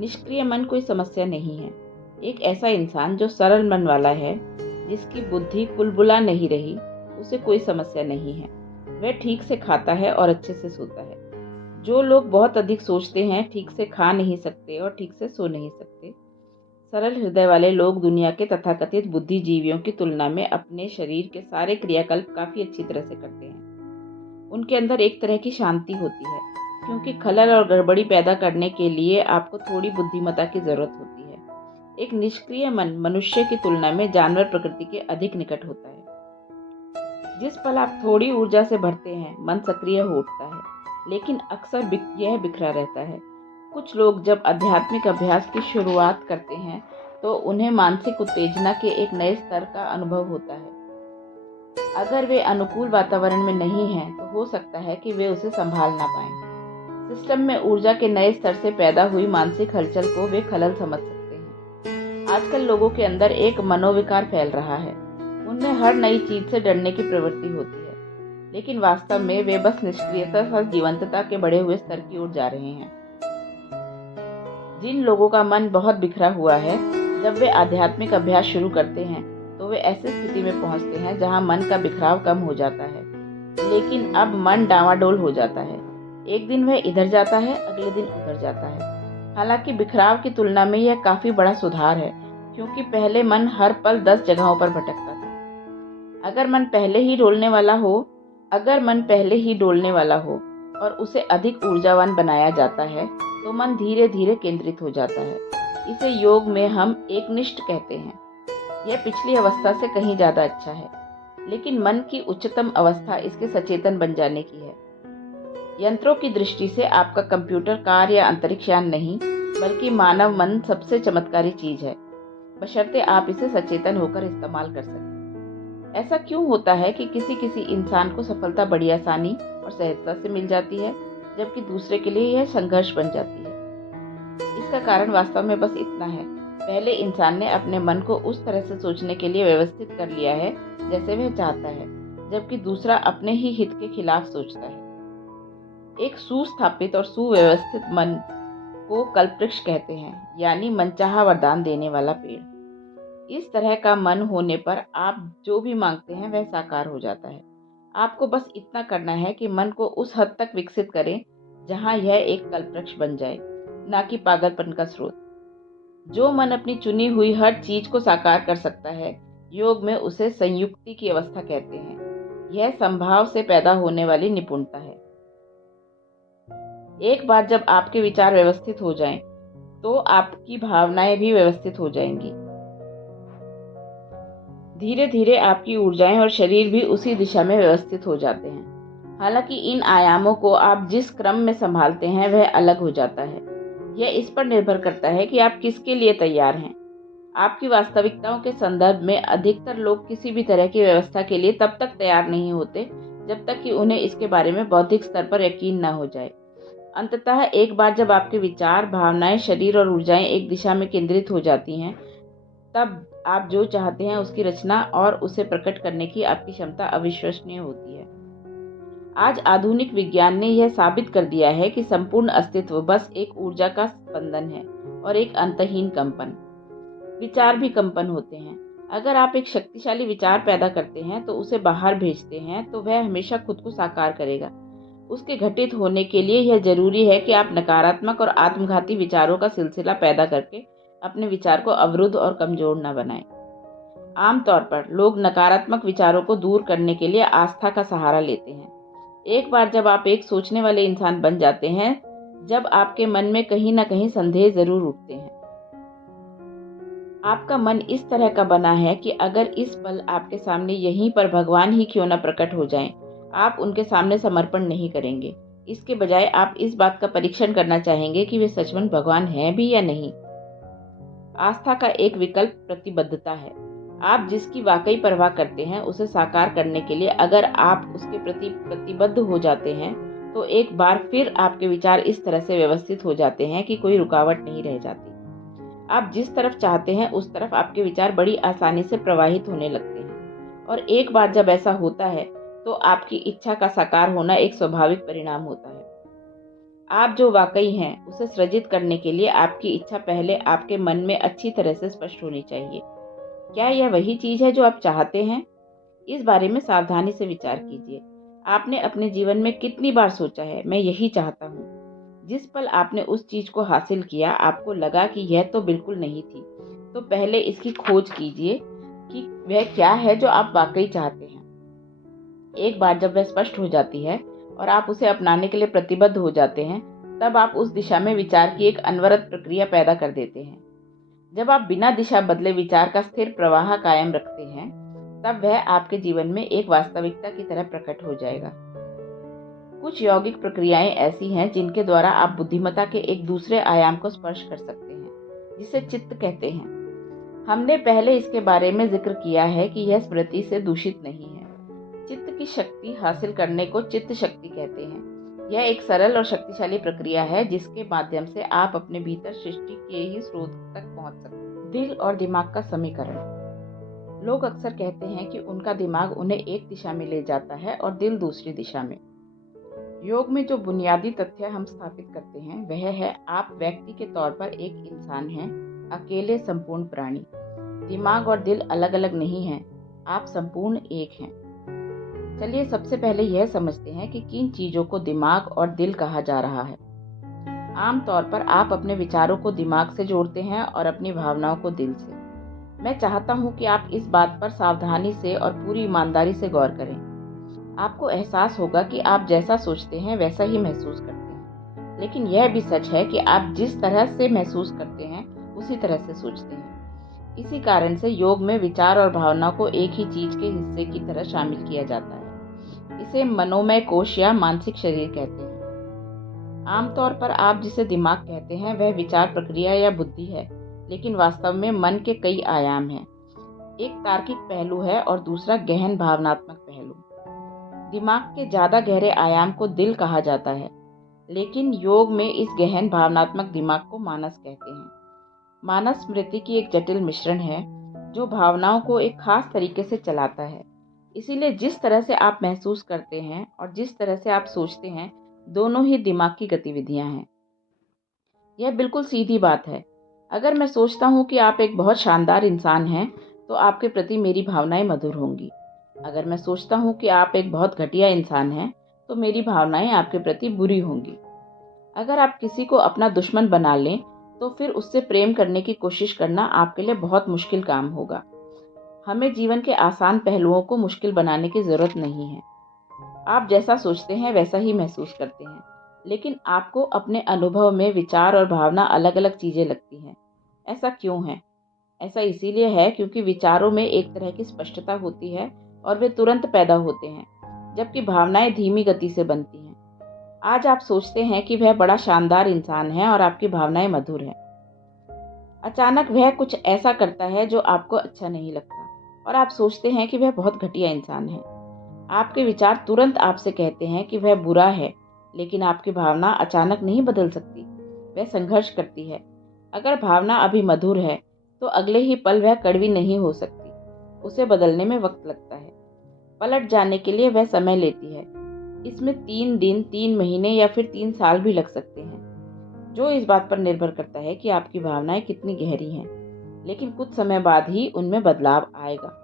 निष्क्रिय मन कोई समस्या नहीं है। एक ऐसा इंसान जो सरल मन वाला है, जिसकी बुद्धि कुलबुला नहीं रही, उसे कोई समस्या नहीं है। वह ठीक से खाता है और अच्छे से सोता है। जो लोग बहुत अधिक सोचते हैं, ठीक से खा नहीं सकते और ठीक से सो नहीं सकते। सरल हृदय वाले लोग दुनिया के तथाकथित बुद्धिजीवियों की तुलना में अपने शरीर के सारे क्रियाकल्प काफी अच्छी तरह से करते हैं। उनके अंदर एक तरह की शांति होती है, क्योंकि खलल और गड़बड़ी पैदा करने के लिए आपको थोड़ी बुद्धिमत्ता की जरूरत होती है। एक निष्क्रिय मन मनुष्य की तुलना में जानवर प्रकृति के अधिक निकट होता है। जिस पल आप थोड़ी ऊर्जा से भरते हैं, मन सक्रिय हो उठता है, लेकिन अक्सर यह बिखरा रहता है। कुछ लोग जब आध्यात्मिक अभ्यास की शुरुआत करते हैं तो उन्हें मानसिक उत्तेजना के एक नए स्तर का अनुभव होता है। अगर वे अनुकूल वातावरण में नहीं हैं तो हो सकता है कि वे उसे संभाल ना पाएं। सिस्टम में ऊर्जा के नए स्तर से पैदा हुई मानसिक हलचल को वे खलल समझ सकते हैं। आजकल लोगों के अंदर एक मनोविकार फैल रहा है। उनमें हर नई चीज से डरने की प्रवृत्ति होती है, लेकिन वास्तव में वे बस निष्क्रियता और जीवंतता के बढ़े हुए स्तर की ओर जा रहे हैं। जिन लोगों का मन बहुत बिखरा हुआ है, जब वे आध्यात्मिक अभ्यास शुरू करते हैं तो वे ऐसी स्थिति में पहुंचते हैं जहां मन का बिखराव कम हो जाता है, लेकिन अब मन डावाडोल हो जाता है। एक दिन वह इधर जाता है, अगले दिन उधर जाता है। हालांकि बिखराव की तुलना में यह काफी बड़ा सुधार है, क्योंकि पहले मन हर पल 10 जगहों पर भटकता था। अगर मन पहले ही डोलने वाला हो और उसे अधिक ऊर्जावान बनाया जाता है तो मन धीरे धीरे केंद्रित हो जाता है। इसे योग में हम एकनिष्ठ कहते हैं। यह पिछली अवस्था से कहीं ज्यादा अच्छा है, लेकिन मन की उच्चतम अवस्था इसके सचेतन बन जाने की है। यंत्रों की दृष्टि से आपका कंप्यूटर, कार या अंतरिक्ष यान नहीं, बल्कि मानव मन सबसे चमत्कारी चीज है, बशर्ते आप इसे सचेतन होकर इस्तेमाल कर सकें। ऐसा क्यों होता है कि किसी इंसान को सफलता बड़ी आसानी और सहजता से मिल जाती है, जबकि दूसरे के लिए यह संघर्ष बन जाती है। इसका कारण वास्तव में बस इतना है, पहले इंसान ने अपने मन को उस तरह से सोचने के लिए व्यवस्थित कर लिया है जैसे वह चाहता है, जबकि दूसरा अपने ही हित के खिलाफ सोचता है। एक सुस्थापित और सुव्यवस्थित मन को कल्पवृक्ष कहते हैं, यानी मनचाहा वरदान देने वाला पेड़। इस तरह का मन होने पर आप जो भी मांगते हैं वह साकार हो जाता है। आपको बस इतना करना है कि मन को उस हद तक विकसित करें जहां यह एक कल्पवृक्ष बन जाए, ना कि पागलपन का स्रोत। जो मन अपनी चुनी हुई हर चीज को साकार कर सकता है, योग में उसे संयुक्ति की अवस्था कहते हैं। यह संभाव से पैदा होने वाली निपुणता है। एक बार जब आपके विचार व्यवस्थित हो जाएं, तो आपकी भावनाएं भी व्यवस्थित हो जाएंगी। धीरे धीरे आपकी ऊर्जाएं और शरीर भी उसी दिशा में व्यवस्थित हो जाते हैं। हालांकि इन आयामों को आप जिस क्रम में संभालते हैं वह अलग हो जाता है। यह इस पर निर्भर करता है कि आप किसके लिए तैयार हैं। आपकी वास्तविकताओं के संदर्भ में अधिकतर लोग किसी भी तरह की व्यवस्था के लिए तब तक तैयार नहीं होते जब तक कि उन्हें इसके बारे में बौद्धिक स्तर पर यकीन न हो जाए। अंततः एक बार जब आपके विचार, भावनाएं, शरीर और ऊर्जाएं एक दिशा में केंद्रित हो जाती हैं, तब आप जो चाहते हैं उसकी रचना और उसे प्रकट करने की आपकी क्षमता अविश्वसनीय होती है। आज आधुनिक विज्ञान ने यह साबित कर दिया है कि संपूर्ण अस्तित्व बस एक ऊर्जा का स्पंदन है और एक अंतहीन कंपन। विचार भी कंपन होते हैं। अगर आप एक शक्तिशाली विचार पैदा करते हैं तो उसे बाहर भेजते हैं, तो वह हमेशा खुद को साकार करेगा। उसके घटित होने के लिए यह जरूरी है कि आप नकारात्मक और आत्मघाती विचारों का सिलसिला पैदा करके अपने विचार को अवरुद्ध और कमजोर न बनाएं। आमतौर पर लोग नकारात्मक विचारों को दूर करने के लिए आस्था का सहारा लेते हैं। एक बार जब आप एक सोचने वाले इंसान बन जाते हैं, जब आपके मन में कहीं ना कहीं संदेह जरूर उठते हैं। आपका मन इस तरह का बना है कि अगर इस पल आपके सामने यहीं पर भगवान ही क्यों न प्रकट हो जाएं, आप उनके सामने समर्पण नहीं करेंगे। इसके बजाय आप इस बात का परीक्षण करना चाहेंगे कि वे सचमुच भगवान हैं भी या नहीं। आस्था का एक विकल्प प्रतिबद्धता है। आप जिसकी वाकई परवाह करते हैं उसे साकार करने के लिए अगर आप उसके प्रति प्रतिबद्ध हो जाते हैं, तो एक बार फिर आपके विचार इस तरह से व्यवस्थित हो जाते हैं कि कोई रुकावट नहीं रह जाती। आप जिस तरफ चाहते हैं उस तरफ आपके विचार बड़ी आसानी से प्रवाहित होने लगते हैं, और एक बार जब ऐसा होता है तो आपकी इच्छा का साकार होना एक स्वाभाविक परिणाम होता है। आप जो वाकई हैं उसे सृजित करने के लिए आपकी इच्छा पहले आपके मन में अच्छी तरह से स्पष्ट होनी चाहिए। क्या यह वही चीज है जो आप चाहते हैं? इस बारे में सावधानी से विचार कीजिए। आपने अपने जीवन में कितनी बार सोचा है, मैं यही चाहता हूँ। जिस पल आपने उस चीज को हासिल किया, आपको लगा कि यह तो बिल्कुल नहीं थी, तो पहले इसकी खोज कीजिए कि वह क्या है जो आप वाकई चाहते हैं। एक बार जब वह स्पष्ट हो जाती है और आप उसे अपनाने के लिए प्रतिबद्ध हो जाते हैं, तब आप उस दिशा में विचार की एक अनवरत प्रक्रिया पैदा कर देते हैं। जब आप बिना दिशा बदले विचार का स्थिर प्रवाह कायम रखते हैं, तब वह आपके जीवन में एक वास्तविकता की तरह प्रकट हो जाएगा। कुछ यौगिक प्रक्रियाएं ऐसी हैं जिनके द्वारा आप बुद्धिमत्ता के एक दूसरे आयाम को स्पर्श कर सकते हैं, जिसे चित्त कहते हैं। हमने पहले इसके बारे में जिक्र किया है कि यह स्मृति से दूषित नहीं है। चित्त की शक्ति हासिल करने को चित्त शक्ति कहते हैं। यह एक सरल और शक्तिशाली प्रक्रिया है जिसके माध्यम से आप अपने भीतर सृष्टि के ही स्रोत तक पहुंच सकते हैं। दिल और दिमाग का समीकरण। लोग अक्सर कहते हैं कि उनका दिमाग उन्हें एक दिशा में ले जाता है और दिल दूसरी दिशा में। योग में जो बुनियादी तथ्य हम स्थापित करते हैं वह है, आप व्यक्ति के तौर पर एक इंसान हैं, अकेले संपूर्ण प्राणी। दिमाग और दिल अलग अलग नहीं हैं, आप संपूर्ण एक हैं। चलिए सबसे पहले यह समझते हैं कि किन चीजों को दिमाग और दिल कहा जा रहा है। आमतौर पर आप अपने विचारों को दिमाग से जोड़ते हैं और अपनी भावनाओं को दिल से। मैं चाहता हूं कि आप इस बात पर सावधानी से और पूरी ईमानदारी से गौर करें। आपको एहसास होगा कि आप जैसा सोचते हैं वैसा ही महसूस करते हैं, लेकिन यह भी सच है कि आप जिस तरह से महसूस करते हैं उसी तरह से सोचते हैं। इसी कारण से योग में विचार और भावना को एक ही चीज के हिस्से की तरह शामिल किया जाता है। इसे मनोमय कोश या मानसिक शरीर कहते हैं। आमतौर पर आप जिसे दिमाग कहते हैं वह विचार प्रक्रिया या बुद्धि है, लेकिन वास्तव में मन के कई आयाम हैं। एक तार्किक पहलू है और दूसरा गहन भावनात्मक पहलू। दिमाग के ज्यादा गहरे आयाम को दिल कहा जाता है। लेकिन योग में इस गहन भावनात्मक दिमाग को मानस कहते हैं। मानस स्मृति की एक जटिल मिश्रण है जो भावनाओं को एक खास तरीके से चलाता है। इसीलिए जिस तरह से आप महसूस करते हैं और जिस तरह से आप सोचते हैं, दोनों ही दिमाग की गतिविधियां हैं। यह बिल्कुल सीधी बात है। अगर मैं सोचता हूँ कि आप एक बहुत शानदार इंसान हैं, तो आपके प्रति मेरी भावनाएं मधुर होंगी। अगर मैं सोचता हूँ कि आप एक बहुत घटिया इंसान हैं, तो मेरी भावनाएं आपके प्रति बुरी होंगी। अगर आप किसी को अपना दुश्मन बना लें, तो फिर उससे प्रेम करने की कोशिश करना आपके लिए बहुत मुश्किल काम होगा। हमें जीवन के आसान पहलुओं को मुश्किल बनाने की ज़रूरत नहीं है। आप जैसा सोचते हैं वैसा ही महसूस करते हैं, लेकिन आपको अपने अनुभव में विचार और भावना अलग अलग चीज़ें लगती हैं। ऐसा क्यों है? ऐसा इसीलिए है क्योंकि विचारों में एक तरह की स्पष्टता होती है और वे तुरंत पैदा होते हैं, जबकि भावनाएं धीमी गति से बनती हैं। आज आप सोचते हैं कि वह बड़ा शानदार इंसान है और आपकी भावनाएं मधुर हैं। अचानक वह कुछ ऐसा करता है जो आपको अच्छा नहीं लगता और आप सोचते हैं कि वह बहुत घटिया इंसान है। आपके विचार तुरंत आपसे कहते हैं कि वह बुरा है, लेकिन आपकी भावना अचानक नहीं बदल सकती। वह संघर्ष करती है। अगर भावना अभी मधुर है, तो अगले ही पल वह कड़वी नहीं हो सकती। उसे बदलने में वक्त लगता है। पलट जाने के लिए वह समय लेती है। इसमें 3 दिन, 3 महीने या फिर 3 साल भी लग सकते हैं, जो इस बात पर निर्भर करता है कि आपकी भावनाएं कितनी गहरी हैं। लेकिन कुछ समय बाद ही उनमें बदलाव आएगा।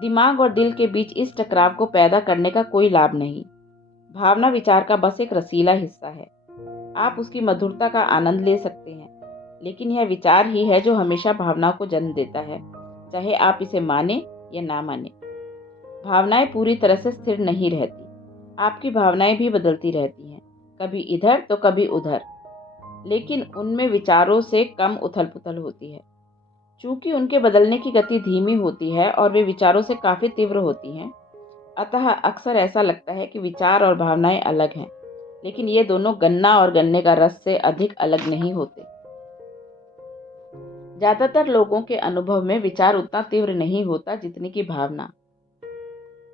दिमाग और दिल के बीच इस टकराव को पैदा करने का कोई लाभ नहीं। भावना विचार का बस एक रसीला हिस्सा है। आप उसकी मधुरता का आनंद ले सकते हैं, लेकिन यह विचार ही है जो हमेशा भावनाओं को जन्म देता है, चाहे आप इसे माने या ना माने। भावनाएं पूरी तरह से स्थिर नहीं रहती। आपकी भावनाएं भी बदलती रहती हैं, कभी इधर तो कभी उधर, लेकिन उनमें विचारों से कम उथल पुथल होती है। चूंकि उनके बदलने की गति धीमी होती है और वे विचारों से काफ़ी तीव्र होती हैं, अतः अक्सर ऐसा लगता है कि विचार और भावनाएं अलग हैं, लेकिन ये दोनों गन्ना और गन्ने का रस से अधिक अलग नहीं होते। ज़्यादातर लोगों के अनुभव में विचार उतना तीव्र नहीं होता जितनी की भावना।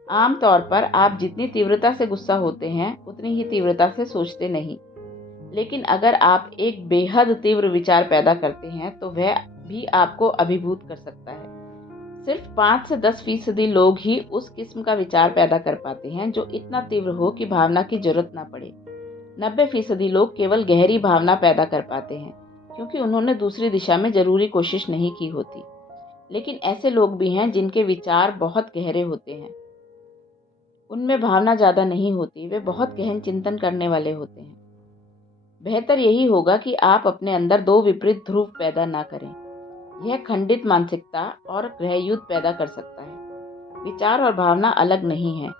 आमतौर पर आप जितनी तीव्रता से गुस्सा होते हैं, उतनी ही तीव्रता से सोचते नहीं। लेकिन अगर आप एक बेहद तीव्र विचार पैदा करते हैं, तो वह भी आपको अभिभूत कर सकता है। सिर्फ 5 से 10% लोग ही उस किस्म का विचार पैदा कर पाते हैं जो इतना तीव्र हो कि भावना की जरूरत ना पड़े। 90% लोग केवल गहरी भावना पैदा कर पाते हैं, क्योंकि उन्होंने दूसरी दिशा में जरूरी कोशिश नहीं की होती। लेकिन ऐसे लोग भी हैं जिनके विचार बहुत गहरे होते हैं। उनमें भावना ज़्यादा नहीं होती, वे बहुत गहन चिंतन करने वाले होते हैं। बेहतर यही होगा कि आप अपने अंदर 2 विपरीत ध्रुव पैदा ना करें। यह खंडित मानसिकता और गृहयुद्ध पैदा कर सकता है। विचार और भावना अलग नहीं है।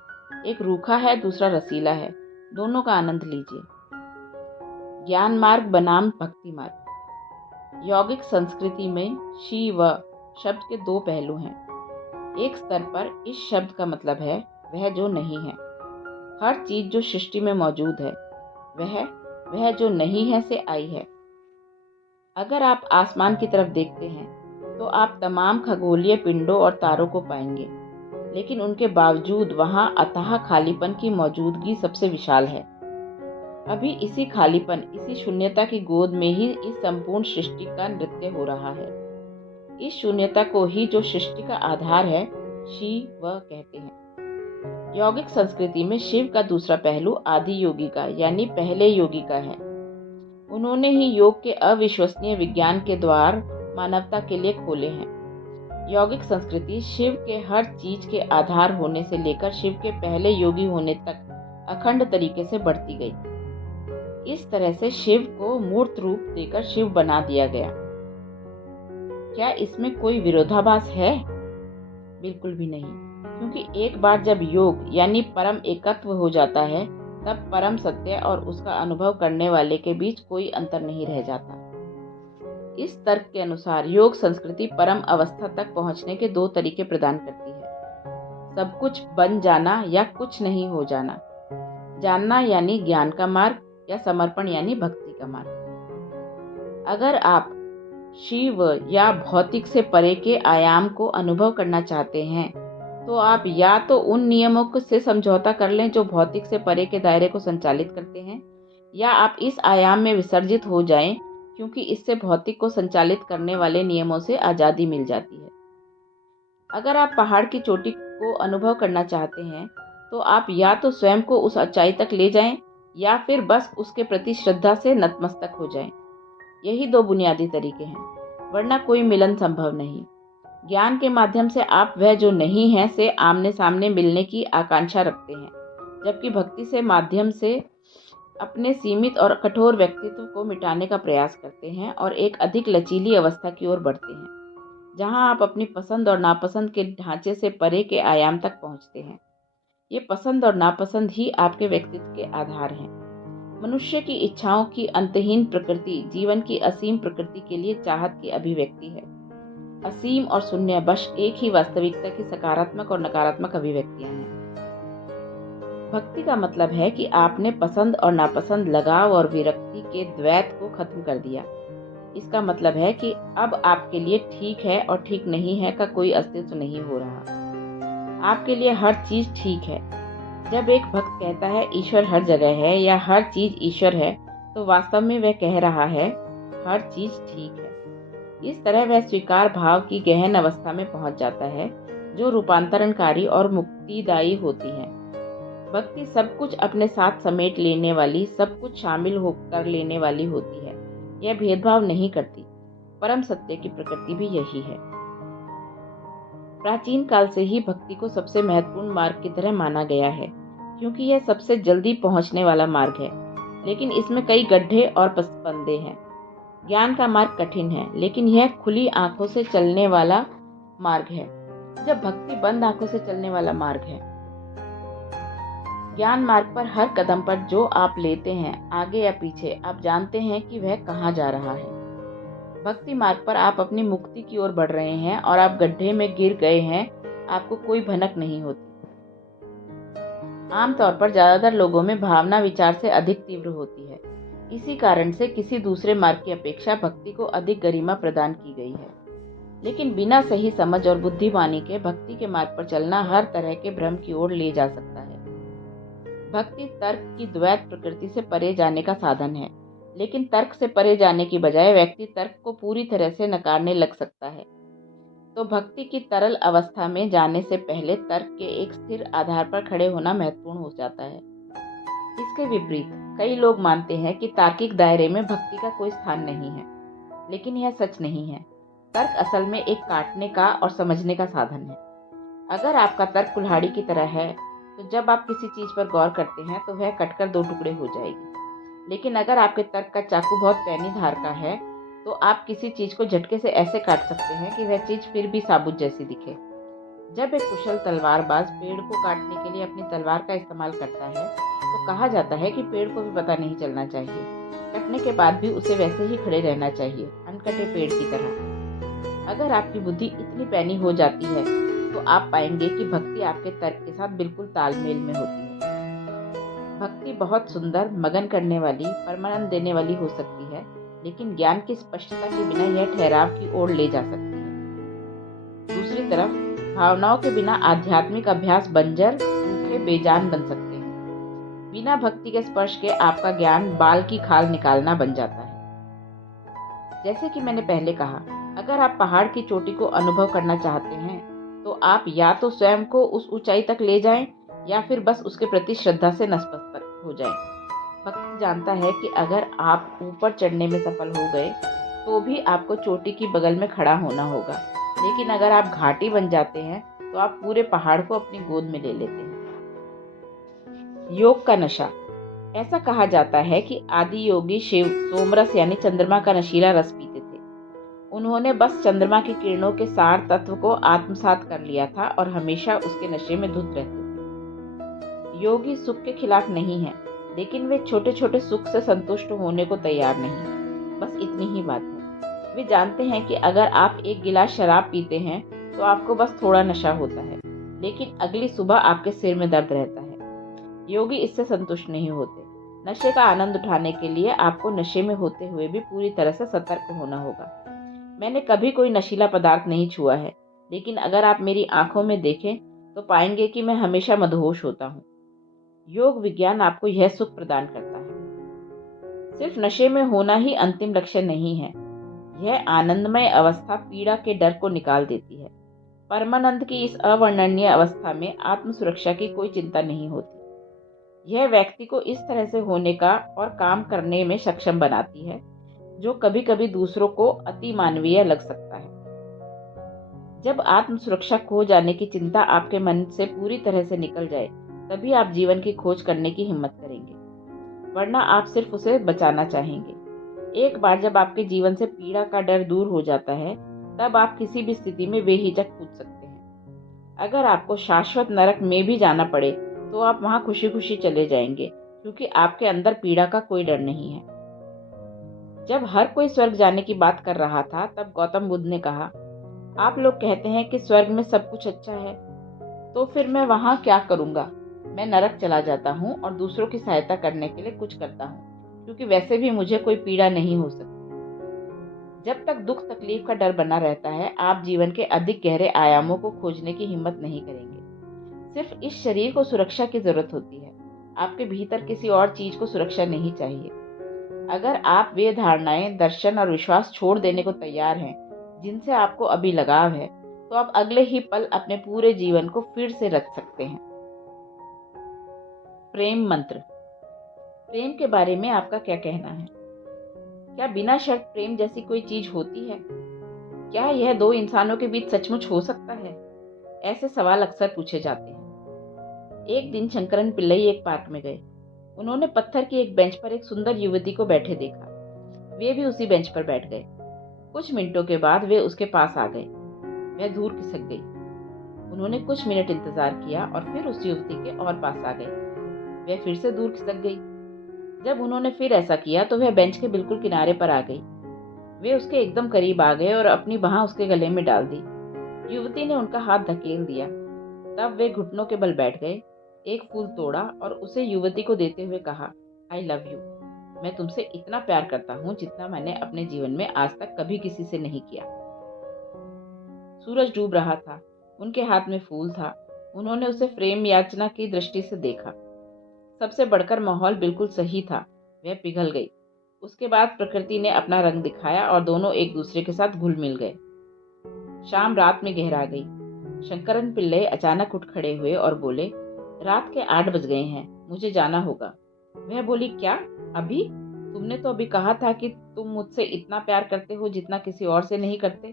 एक रूखा है, दूसरा रसीला है। दोनों का आनंद लीजिए। ज्ञान मार्ग बनाम भक्ति मार्ग। यौगिक संस्कृति में शिव शब्द के 2 पहलू हैं। एक स्तर पर इस शब्द का मतलब है वह जो नहीं है। हर चीज जो सृष्टि में मौजूद है, वह जो नहीं है से आई है। अगर आप आसमान की तरफ देखते हैं, तो आप तमाम खगोलीय पिंडों और तारों को पाएंगे, लेकिन उनके बावजूद वहां अथाह खालीपन की मौजूदगी सबसे विशाल है। अभी इसी खालीपन, इसी शून्यता की गोद में ही इस संपूर्ण सृष्टि का नृत्य हो रहा है। इस शून्यता को ही जो सृष्टि का आधार है, शिव कहते हैं। यौगिक संस्कृति में शिव का दूसरा पहलू आदि योगी का यानी पहले योगी का है। उन्होंने ही योग के अविश्वसनीय विज्ञान के द्वार मानवता के लिए खोले हैं। यौगिक संस्कृति शिव के हर चीज के आधार होने से लेकर शिव के पहले योगी होने तक अखंड तरीके से बढ़ती गई। इस तरह से शिव को मूर्त रूप देकर शिव बना दिया गया। क्या इसमें कोई विरोधाभास है? बिल्कुल भी नहीं, क्योंकि एक बार जब योग यानी परम एकत्व हो जाता है, तब परम सत्य और उसका अनुभव करने वाले के बीच कोई अंतर नहीं रह जाता। इस तर्क के अनुसार योग संस्कृति परम अवस्था तक पहुंचने के 2 तरीके प्रदान करती है। सब कुछ बन जाना या कुछ नहीं हो जाना। जानना यानी ज्ञान का मार्ग या समर्पण यानी भक्ति का मार्ग। अगर आप शिव या भौतिक से परे के आयाम को अनुभव करना चाहते हैं, तो आप या तो उन नियमों से समझौता कर लें जो भौतिक से परे के दायरे को संचालित करते हैं, या आप इस आयाम में विसर्जित हो जाएं, क्योंकि इससे भौतिक को संचालित करने वाले नियमों से आज़ादी मिल जाती है। अगर आप पहाड़ की चोटी को अनुभव करना चाहते हैं, तो आप या तो स्वयं को उस ऊंचाई तक ले जाएं या फिर बस उसके प्रति श्रद्धा से नतमस्तक हो जाएं। यही दो बुनियादी तरीके हैं, वरना कोई मिलन संभव नहीं। ज्ञान के माध्यम से आप वह जो नहीं है से आमने सामने मिलने की आकांक्षा रखते हैं, जबकि भक्ति से माध्यम से अपने सीमित और कठोर व्यक्तित्व को मिटाने का प्रयास करते हैं और एक अधिक लचीली अवस्था की ओर बढ़ते हैं, जहां आप अपनी पसंद और नापसंद के ढांचे से परे के आयाम तक पहुंचते हैं। ये पसंद और नापसंद ही आपके व्यक्तित्व के आधार हैं। मनुष्य की इच्छाओं की अंतहीन प्रकृति जीवन की असीम प्रकृति के लिए चाहत की अभिव्यक्ति है। असीम और शून्य बस एक ही वास्तविकता की सकारात्मक और नकारात्मक अभिव्यक्तियां हैं। भक्ति का मतलब है कि आपने पसंद और नापसंद, लगाव और विरक्ति के द्वैत को खत्म कर दिया। इसका मतलब है कि अब आपके लिए ठीक है और ठीक नहीं है का कोई अस्तित्व नहीं हो रहा। आपके लिए हर चीज ठीक है। जब एक भक्त कहता है ईश्वर हर जगह है या हर चीज ईश्वर है, तो वास्तव में वह कह रहा है हर चीज ठीक है। इस तरह वह स्वीकार भाव की गहन अवस्था में पहुंच जाता है, जो रूपांतरणकारी और मुक्तिदायी होती है। भक्ति सब कुछ अपने साथ समेट लेने वाली, सब कुछ शामिल होकर लेने वाली होती है। यह भेदभाव नहीं करती। परम सत्य की प्रकृति भी यही है। प्राचीन काल से ही भक्ति को सबसे महत्वपूर्ण मार्ग की तरह माना गया है, क्योंकि यह सबसे जल्दी पहुंचने वाला मार्ग है, लेकिन इसमें कई गड्ढे और पसपंदे हैं। ज्ञान का मार्ग कठिन है, लेकिन यह खुली आंखों से चलने वाला मार्ग है, जब भक्ति बंद आंखों से चलने वाला मार्ग है। ज्ञान मार्ग पर हर कदम पर जो आप लेते हैं, आगे या पीछे, आप जानते हैं कि वह कहाँ जा रहा है। भक्ति मार्ग पर आप अपनी मुक्ति की ओर बढ़ रहे हैं और आप गड्ढे में गिर गए हैं, आपको कोई भनक नहीं होती। आमतौर पर ज्यादातर लोगों में भावना विचार से अधिक तीव्र होती है। इसी कारण से किसी दूसरे मार्ग की अपेक्षा भक्ति को अधिक गरिमा प्रदान की गई है। लेकिन बिना सही समझ और बुद्धिमानी के भक्ति के मार्ग पर चलना हर तरह के भ्रम की ओर ले जा सकता है। भक्ति तर्क की द्वैत प्रकृति से परे जाने का साधन है, लेकिन तर्क से परे जाने की बजाय व्यक्ति तर्क को पूरी तरह से नकारने लग सकता है। तो भक्ति की तरल अवस्था में जाने से पहले तर्क के एक स्थिर आधार पर खड़े होना महत्वपूर्ण हो जाता है। इसके विपरीत कई लोग मानते हैं कि तार्किक दायरे में भक्ति का कोई स्थान नहीं है, लेकिन यह सच नहीं है। तर्क असल में एक काटने का और समझने का साधन है। अगर आपका तर्क कुल्हाड़ी की तरह है, तो जब आप किसी चीज पर गौर करते हैं तो वह कटकर दो टुकड़े हो जाएगी। लेकिन अगर आपके तर्क का चाकू बहुत पैनी धार का है, तो आप किसी चीज को झटके से ऐसे काट सकते हैं कि वह चीज फिर भी साबुत जैसी दिखे। जब एक कुशल तलवारबाज पेड़ को काटने के लिए अपनी तलवार का इस्तेमाल करता है, तो कहा जाता है कि पेड़ को भी पता नहीं चलना चाहिए। कटने के बाद भी उसे वैसे ही खड़े रहना चाहिए, अनकटे पेड़ की तरह। अगर आपकी बुद्धि इतनी पैनी हो जाती है, तो आप पाएंगे कि भक्ति आपके तर्क के साथ बिल्कुल तालमेल में होती है। भक्ति बहुत सुंदर, मगन करने वाली, परमानंद देने वाली हो सकती है, लेकिन ज्ञान की स्पष्टता के बिना यह ठहराव की ओर ले जा सकती है। दूसरी तरफ भावनाओं के बिना आध्यात्मिक अभ्यास बंजर, रूखे, बेजान बन सकते हैं। बिना भक्ति के स्पर्श के आपका ज्ञान बाल की खाल निकालना बन जाता है। जैसे कि मैंने पहले कहा, अगर आप पहाड़ की चोटी को अनुभव करना चाहते हैं, तो आप या तो स्वयं को उस ऊंचाई तक ले जाएं या फिर बस उसके प्रति श्रद्धा से नतमस्तक हो जाएं। भक्त जानता है कि अगर आप ऊपर चढ़ने में सफल हो गए, तो भी आपको चोटी की बगल में खड़ा होना होगा, लेकिन अगर आप घाटी बन जाते हैं, तो आप पूरे पहाड़ को अपनी गोद में ले लेते हैं। योग का नशा। ऐसा कहा जाता है कि आदि योगी शिव सोमरस यानी चंद्रमा का नशीला रस पीते थे। उन्होंने बस चंद्रमा की किरणों के सार तत्व को आत्मसात कर लिया था और हमेशा उसके नशे में धुत रहते थे। योगी सुख के खिलाफ नहीं है, लेकिन वे छोटे छोटे सुख से संतुष्ट होने को तैयार नहीं। बस इतनी ही बात है। वे जानते हैं कि अगर आप एक गिलास शराब पीते हैं, तो आपको बस थोड़ा नशा होता है, लेकिन अगली सुबह आपके सिर में दर्द रहता है। योगी इससे संतुष्ट नहीं होते। नशे का आनंद उठाने के लिए आपको नशे में होते हुए भी पूरी तरह से सतर्क होना होगा। मैंने कभी कोई नशीला पदार्थ नहीं छुआ है, लेकिन अगर आप मेरी आंखों में देखें, तो पाएंगे कि मैं हमेशा मदहोश होता हूँ। योग विज्ञान आपको यह सुख प्रदान करता है। सिर्फ नशे में होना ही अंतिम लक्ष्य नहीं है। यह आनंदमय अवस्था पीड़ा के डर को निकाल देती है। परमानंद की इस अवर्णनीय अवस्था में आत्म सुरक्षा की कोई चिंता नहीं होती। यह व्यक्ति को इस तरह से होने का और काम करने में सक्षम बनाती है जो कभी कभी दूसरों को अति मानवीय लग सकता है। जब आत्म सुरक्षा खो जाने की चिंता आपके मन से पूरी तरह से निकल जाए, तभी आप जीवन की खोज करने की हिम्मत करेंगे, वरना आप सिर्फ उसे बचाना चाहेंगे। एक बार जब आपके जीवन से पीड़ा का डर दूर हो जाता है, तब आप किसी भी स्थिति में बेहिचक कूद सकते हैं। अगर आपको शाश्वत नरक में भी जाना पड़े तो आप वहां खुशी खुशी चले जाएंगे, क्योंकि आपके अंदर पीड़ा का कोई डर नहीं है। जब हर कोई स्वर्ग जाने की बात कर रहा था, तब गौतम बुद्ध ने कहा, आप लोग कहते हैं कि स्वर्ग में सब कुछ अच्छा है, तो फिर मैं वहां क्या करूंगा? मैं नरक चला जाता हूँ और दूसरों की सहायता करने के लिए कुछ करता हूँ, क्योंकि वैसे भी मुझे कोई पीड़ा नहीं हो सकती। जब तक दुख तकलीफ का डर बना रहता है, आप जीवन के अधिक गहरे आयामों को खोजने की हिम्मत नहीं करेंगे। सिर्फ इस शरीर को सुरक्षा की जरूरत होती है। आपके भीतर किसी और चीज को सुरक्षा नहीं चाहिए। अगर आप वे धारणाएं, दर्शन और विश्वास छोड़ देने को तैयार हैं जिनसे आपको अभी लगाव है, तो आप अगले ही पल अपने पूरे जीवन को फिर से रच सकते हैं। प्रेम मंत्र। प्रेम के बारे में आपका क्या कहना है? क्या बिना शर्त प्रेम जैसी कोई चीज होती है? क्या यह दो इंसानों के बीच सचमुच हो सकता है? ऐसे सवाल अक्सर पूछे जाते हैं। एक दिन शंकरन पिल्लई एक पार्क में गए। उन्होंने पत्थर की एक बेंच पर एक सुंदर युवती को बैठे देखा। वे भी उसी बेंच पर बैठ गए। कुछ मिनटों के बाद वे उसके पास आ गए। वह दूर खिसक गई। उन्होंने कुछ मिनट इंतजार किया और फिर उस युवती के और पास आ गए। वह फिर से दूर खिसक गई। जब उन्होंने फिर ऐसा किया तो वह बेंच के बिल्कुल किनारे पर आ गई। वे उसके एकदम करीब आ गए और अपनी बांह उसके गले में डाल दी। युवती ने उनका हाथ धकेल दिया। तब वे घुटनों के बल बैठ गए, एक फूल तोड़ा और उसे युवती को देते हुए कहा, आई लव यू। मैं तुमसे इतना प्यार करता हूँ जितना मैंने अपने जीवन में आज तक कभी किसी से नहीं किया। सूरज डूब रहा था। उनके हाथ में फूल था। उन्होंने उसे प्रेम याचना की दृष्टि से देखा। सबसे बढ़कर माहौल बिल्कुल सही था। वह पिघल गई। उसके बाद प्रकृति ने अपना रंग दिखाया और दोनों एक दूसरे के साथ घुल मिल गए। शाम रात में गहरा गई। शंकरन पिल्लई अचानक उठ खड़े हुए और बोले, रात के 8 बज गए हैं, मुझे जाना होगा। वह बोली, क्या अभी? तुमने तो अभी कहा था कि तुम मुझसे इतना प्यार करते हो जितना किसी और से नहीं करते।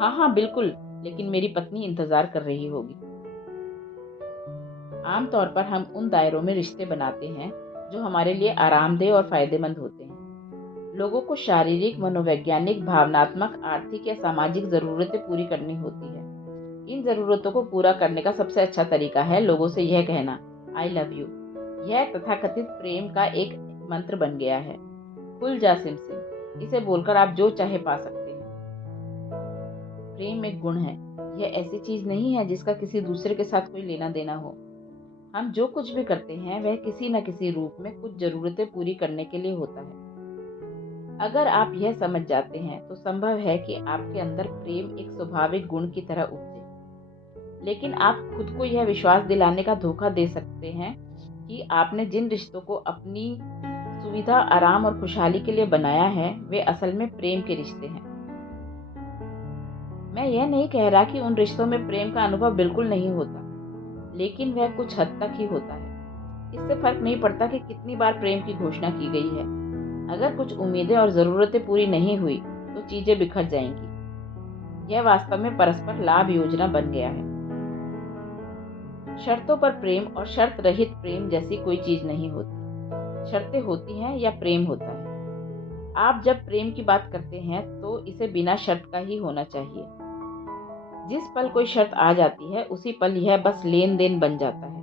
हाँ हाँ बिल्कुल, लेकिन मेरी पत्नी इंतजार कर रही होगी। आमतौर पर हम उन दायरों में रिश्ते बनाते हैं जो हमारे लिए आरामदेह और फायदेमंद होते हैं। लोगों को शारीरिक, मनोवैज्ञानिक, भावनात्मक, आर्थिक या सामाजिक जरूरतें पूरी करनी होती है। इन जरूरतों को पूरा करने का सबसे अच्छा तरीका है लोगों से यह कहना, आई लव यू। यह तथाकथित प्रेम का एक मंत्र बन गया है। खुल जा सिम सिम, इसे बोलकर आप जो चाहे पा सकते हैं। प्रेम एक गुण है। यह ऐसी चीज नहीं है जिसका किसी दूसरे के साथ कोई लेना देना हो। हम जो कुछ भी करते हैं वह किसी न किसी रूप में कुछ जरूरतें पूरी करने के लिए होता है। अगर आप यह समझ जाते हैं तो संभव है कि आपके अंदर प्रेम एक स्वाभाविक गुण की तरह उपजे। लेकिन आप खुद को यह विश्वास दिलाने का धोखा दे सकते हैं कि आपने जिन रिश्तों को अपनी सुविधा, आराम और खुशहाली के लिए बनाया है वे असल में प्रेम के रिश्ते हैं। मैं यह नहीं कह रहा कि उन रिश्तों में प्रेम का अनुभव बिल्कुल नहीं होता, लेकिन वह कुछ हद तक ही होता है। इससे फर्क नहीं पड़ता कि कितनी बार प्रेम की घोषणा की गई है। अगर कुछ उम्मीदें और जरूरतें पूरी नहीं हुई तो चीजें बिखर जाएंगी। यह वास्तव में परस्पर लाभ योजना बन गया है। शर्तों पर प्रेम और शर्त रहित प्रेम जैसी कोई चीज नहीं होती। शर्तें होती हैं या प्रेम होता है। आप जब प्रेम की बात करते हैं तो इसे बिना शर्त का ही होना चाहिए। जिस पल कोई शर्त आ जाती है उसी पल यह बस लेन देन बन जाता है।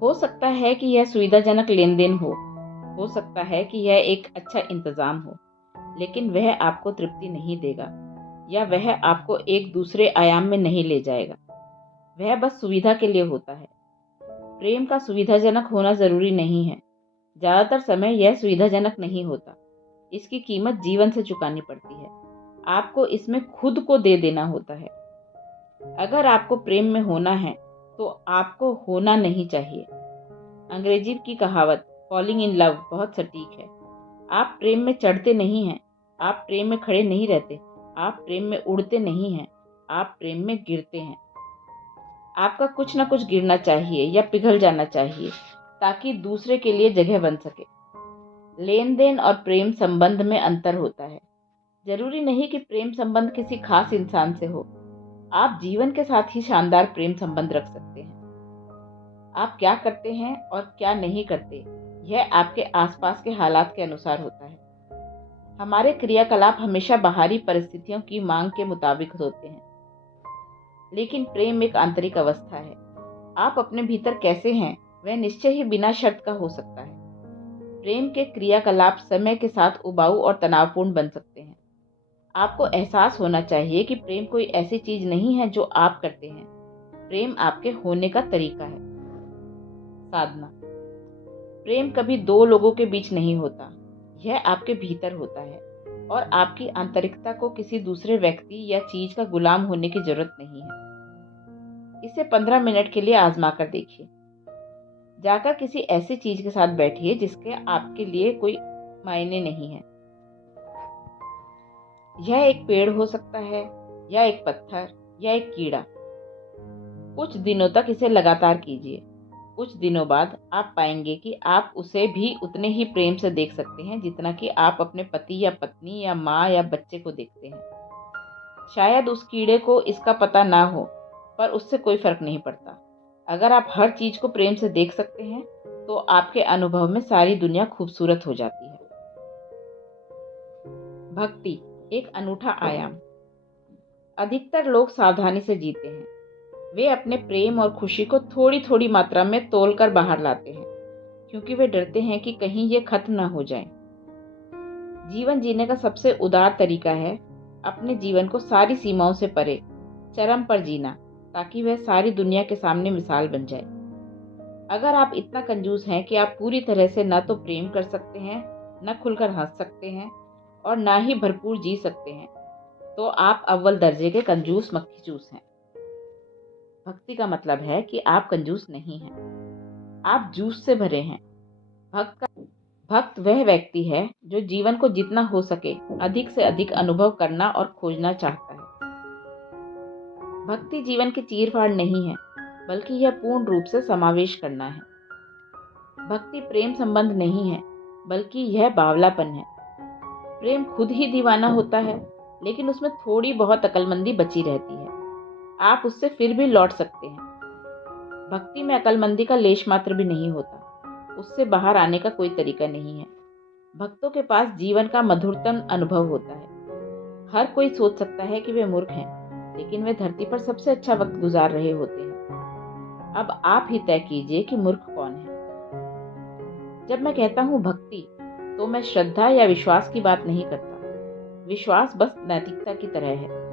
हो सकता है कि यह सुविधाजनक लेन देन हो सकता है कि यह एक अच्छा इंतजाम हो, लेकिन वह आपको तृप्ति नहीं देगा या वह आपको एक दूसरे आयाम में नहीं ले जाएगा। वह बस सुविधा के लिए होता है। प्रेम का सुविधाजनक होना जरूरी नहीं है। ज्यादातर समय यह सुविधाजनक नहीं होता। इसकी कीमत जीवन से चुकानी पड़ती है। आपको इसमें खुद को दे देना होता है। अगर आपको प्रेम में होना है तो आपको होना नहीं चाहिए। अंग्रेजी की कहावत फॉलिंग इन लव बहुत सटीक है। आप प्रेम में चढ़ते नहीं हैं, आप प्रेम में खड़े नहीं रहते, आप प्रेम में उड़ते नहीं हैं, आप प्रेम में गिरते हैं। आपका कुछ ना कुछ गिरना चाहिए या पिघल जाना चाहिए ताकि दूसरे के लिए जगह बन सके। लेन देन और प्रेम संबंध में अंतर होता है। जरूरी नहीं कि प्रेम संबंध किसी खास इंसान से हो। आप जीवन के साथ ही शानदार प्रेम संबंध रख सकते हैं। आप क्या करते हैं और क्या नहीं करते, यह आपके आसपास के हालात के अनुसार होता है। हमारे क्रियाकलाप हमेशा बाहरी परिस्थितियों की मांग के मुताबिक होते हैं, लेकिन प्रेम एक आंतरिक अवस्था है। आप अपने भीतर कैसे हैं, वह निश्चय ही बिना शर्त का हो सकता है। प्रेम के क्रियाकलाप समय के साथ उबाऊ और तनावपूर्ण बन सकते हैं। आपको एहसास होना चाहिए कि प्रेम कोई ऐसी चीज नहीं है जो आप करते हैं। प्रेम आपके होने का तरीका है। साधना। प्रेम कभी दो लोगों के बीच नहीं होता, यह आपके भीतर होता है और आपकी आंतरिकता को किसी दूसरे व्यक्ति या चीज का गुलाम होने की जरूरत नहीं है। इसे 15 मिनट के लिए आजमा कर देखिए। जाकर किसी ऐसी चीज के साथ बैठिए जिसके आपके लिए कोई मायने नहीं है। यह एक पेड़ हो सकता है या एक पत्थर या एक कीड़ा। कुछ दिनों तक इसे लगातार कीजिए। कुछ दिनों बाद आप पाएंगे कि आप उसे भी उतने ही प्रेम से देख सकते हैं जितना कि आप अपने पति या पत्नी या माँ या बच्चे को देखते हैं। शायद उस कीड़े को इसका पता ना हो, पर उससे कोई फर्क नहीं पड़ता। अगर आप हर चीज को प्रेम से देख सकते हैं तो आपके अनुभव में सारी दुनिया खूबसूरत हो जाती है। भक्ति एक अनूठा आयाम। अधिकतर लोग सावधानी से जीते हैं। वे अपने प्रेम और खुशी को थोड़ी थोड़ी मात्रा में तोलकर बाहर लाते हैं, क्योंकि वे डरते हैं कि कहीं ये खत्म ना हो जाए। जीवन जीने का सबसे उदार तरीका है अपने जीवन को सारी सीमाओं से परे, चरम पर जीना, ताकि वह सारी दुनिया के सामने मिसाल बन जाए। अगर आप इतना कंजूस हैं कि आप पूरी तरह से न तो प्रेम कर सकते हैं, न खुलकर हंस सकते हैं और ना ही भरपूर जी सकते हैं, तो आप अव्वल दर्जे के कंजूस मक्खी चूस हैं। भक्ति का मतलब है कि आप कंजूस नहीं हैं, आप जूस से भरे हैं। भक्त वह व्यक्ति है जो जीवन को जितना हो सके अधिक से अधिक अनुभव करना और खोजना चाहता है। भक्ति जीवन की चीरफाड़ नहीं है, बल्कि यह पूर्ण रूप से समावेश करना है। भक्ति प्रेम संबंध नहीं है, बल्कि यह बावलापन है। प्रेम खुद ही दीवाना होता है, लेकिन उसमें थोड़ी बहुत अक्लमंदी बची रहती है। आप उससे फिर भी लौट सकते हैं। भक्ति में अक्लमंदी का लेश मात्र भी नहीं होता। उससे बाहर आने का कोई तरीका नहीं है। भक्तों के पास जीवन का मधुरतम अनुभव होता है। हर कोई सोच सकता है कि वे मूर्ख हैं, लेकिन वे धरती पर सबसे अच्छा वक्त गुजार रहे होते हैं। अब आप ही तय कीजिए कि मूर्ख कौन है। जब मैं कहता हूँ भक्ति, तो मैं श्रद्धा या विश्वास की बात नहीं करता। विश्वास बस नैतिकता की तरह है।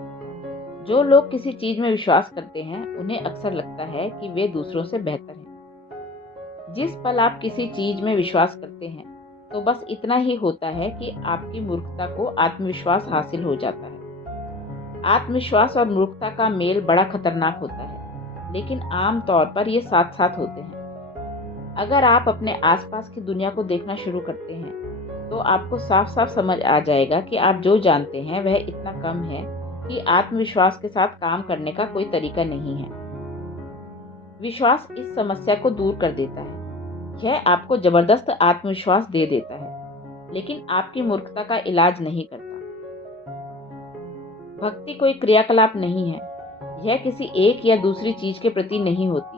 जो लोग किसी चीज में विश्वास करते हैं, उन्हें अक्सर लगता है कि वे दूसरों से बेहतर हैं। जिस पल आप किसी चीज में विश्वास करते हैं, तो बस इतना ही होता है कि आपकी मूर्खता को आत्मविश्वास हासिल हो जाता है। आत्मविश्वास और मूर्खता का मेल बड़ा खतरनाक होता है, लेकिन आम तौर पर ये साथ साथ होते हैं। अगर आप अपने आसपास की दुनिया को देखना शुरू करते हैं, तो आपको साफ साफ समझ आ जाएगा कि आप जो जानते हैं वह इतना कम है कि आत्मविश्वास के साथ काम करने का कोई तरीका नहीं है। विश्वास इस समस्या को दूर कर देता है। यह आपको जबरदस्त आत्मविश्वास दे देता है, लेकिन आपकी मूर्खता का इलाज नहीं करता। भक्ति कोई क्रियाकलाप नहीं है। यह किसी एक या दूसरी चीज के प्रति नहीं होती।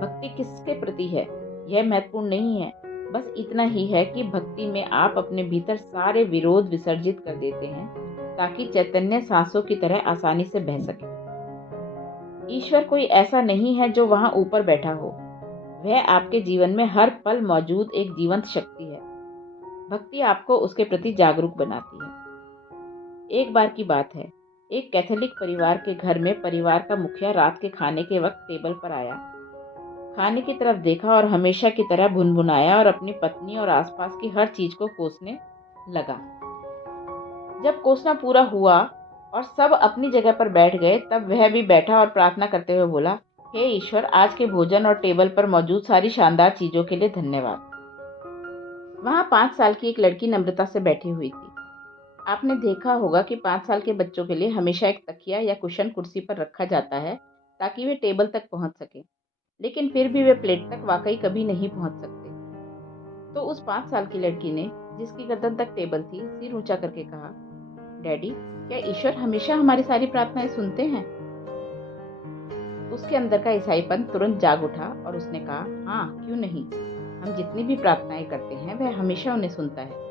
भक्ति किसके प्रति है, यह महत्वपूर्ण नहीं है। बस इतना ही है कि भक्ति में आप अपने भीतर सारे विरोध विसर्जित कर देते हैं, ताकि चैतन्य सांसों की तरह आसानी से बह सके। ईश्वर कोई ऐसा नहीं है जो वहां ऊपर बैठा हो। वह आपके जीवन में हर पल मौजूद एक जीवंत शक्ति है। भक्ति आपको उसके प्रति जागरूक बनाती है। एक बार की बात है, एक कैथोलिक परिवार के घर में परिवार का मुखिया रात के खाने के वक्त टेबल पर आया, खाने की तरफ देखा और हमेशा की तरह भुनभुनाया और अपनी पत्नी और आसपास की हर चीज को कोसने लगा। जब कोसना पूरा हुआ और सब अपनी जगह पर बैठ गए, तब वह भी बैठा और प्रार्थना करते हुए बोला, हे ईश्वर, आज के भोजन और टेबल पर मौजूद सारी शानदार चीजों के लिए धन्यवाद। वहाँ 5 साल की एक लड़की नम्रता से बैठी हुई थी। आपने देखा होगा कि 5 साल के बच्चों के लिए हमेशा एक तकिया या कुशन कुर्सी पर रखा जाता है ताकि वे टेबल तक पहुँच सकें, लेकिन फिर भी वे प्लेट तक वाकई कभी नहीं पहुँच सकते। तो उस 5 साल की लड़की ने, जिसकी गर्दन तक टेबल थी, सिर ऊंचा करके कहा, डैडी, क्या ईश्वर हमेशा हमारी सारी प्रार्थनाएं सुनते हैं? उसके अंदर का ईसाईपन तुरंत जाग उठा और उसने कहा, हाँ, क्यों नहीं। हम जितनी भी प्रार्थनाएं करते हैं वह हमेशा उन्हें सुनता है।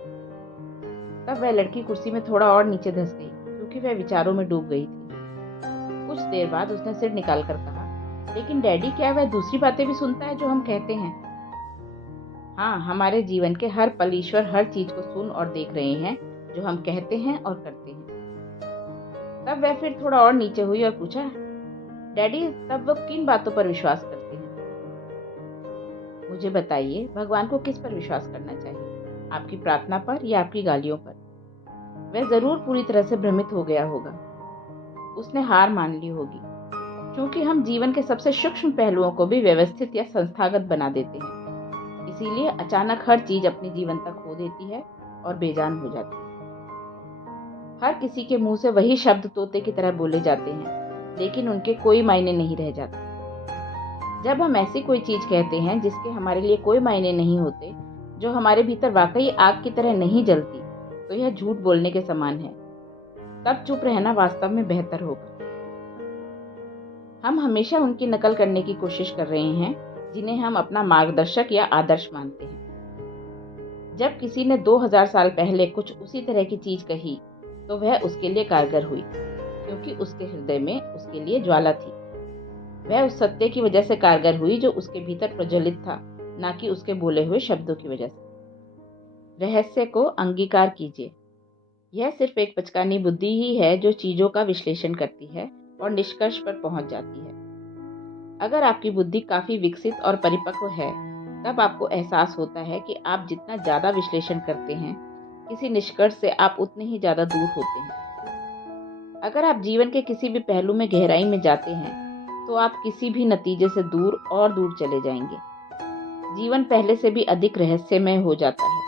तब वह लड़की कुर्सी में थोड़ा और नीचे धंस गई, क्योंकि वह विचारों में डूब गई थी। कुछ देर बाद उसने सिर निकाल कर कहा, लेकिन डैडी, क्या वह दूसरी बातें भी सुनता है जो हम कहते हैं? हाँ, हमारे जीवन के हर पल ईश्वर हर चीज को सुन और देख रहे हैं जो हम कहते हैं और करते हैं। तब वह फिर थोड़ा और नीचे हुई और पूछा, डैडी, तब वो किन बातों पर विश्वास करते हैं? मुझे बताइए, भगवान को किस पर विश्वास करना चाहिए, आपकी प्रार्थना पर या आपकी गालियों पर? वह जरूर पूरी तरह से भ्रमित हो गया होगा। उसने हार मान ली होगी, क्योंकि हम जीवन के सबसे सूक्ष्म पहलुओं को भी व्यवस्थित या संस्थागत बना देते हैं। इसीलिए अचानक हर चीज अपनी जीवनता खो देती है और बेजान हो जाती है। हर किसी के मुंह से वही शब्द तोते की तरह बोले जाते हैं, लेकिन उनके कोई मायने नहीं रह जाते। जब हम ऐसी कोई चीज कहते हैं जिसके हमारे लिए कोई मायने नहीं होते, जो हमारे भीतर वाकई आग की तरह नहीं जलती, तो यह झूठ बोलने के समान है। तब चुप रहना वास्तव में बेहतर होगा। हम हमेशा उनकी नकल करने की कोशिश कर रहे हैं जिन्हें हम अपना मार्गदर्शक या आदर्श मानते हैं। जब किसी ने 2000 साल पहले कुछ उसी तरह की चीज कही, तो वह उसके लिए कारगर हुई, क्योंकि उसके हृदय में उसके लिए ज्वाला थी। वह उस सत्य की वजह से कारगर हुई जो उसके भीतर प्रज्वलित था, ना कि उसके बोले हुए शब्दों की वजह से। रहस्य को अंगीकार कीजिए। यह सिर्फ एक बचकानी बुद्धि ही है जो चीजों का विश्लेषण करती है और निष्कर्ष पर पहुंच जाती है। अगर आपकी बुद्धि काफी विकसित और परिपक्व है, तब आपको एहसास होता है कि आप जितना ज्यादा विश्लेषण करते हैं, किसी निष्कर्ष से आप उतने ही ज्यादा दूर होते हैं। अगर आप जीवन के किसी भी पहलू में गहराई में जाते हैं, तो आप किसी भी नतीजे से दूर और दूर चले जाएंगे। जीवन पहले से भी अधिक रहस्यमय हो जाता है।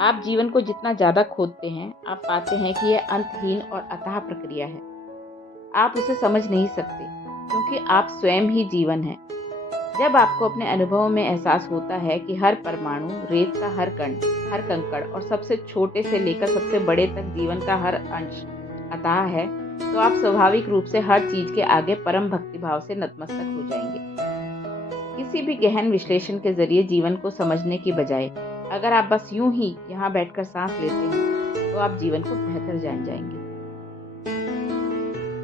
आप जीवन को जितना ज्यादा खोदते हैं, आप पाते हैं कि यह अंतहीन और अथाह प्रक्रिया है। आप उसे समझ नहीं सकते, क्योंकि आप स्वयं ही जीवन हैं। जब आपको अपने अनुभवों में एहसास होता है कि हर परमाणु, रेत का हर कण, हर कंकड़ और सबसे छोटे से लेकर सबसे बड़े तक जीवन का हर अंश अथाह है, तो आप स्वाभाविक रूप से हर चीज के आगे परम भक्तिभाव से नतमस्तक हो जाएंगे। किसी भी गहन विश्लेषण के जरिए जीवन को समझने की बजाय अगर आप बस यूं ही यहाँ बैठकर सांस लेते हैं, तो आप जीवन को बेहतर जान जाएंगे।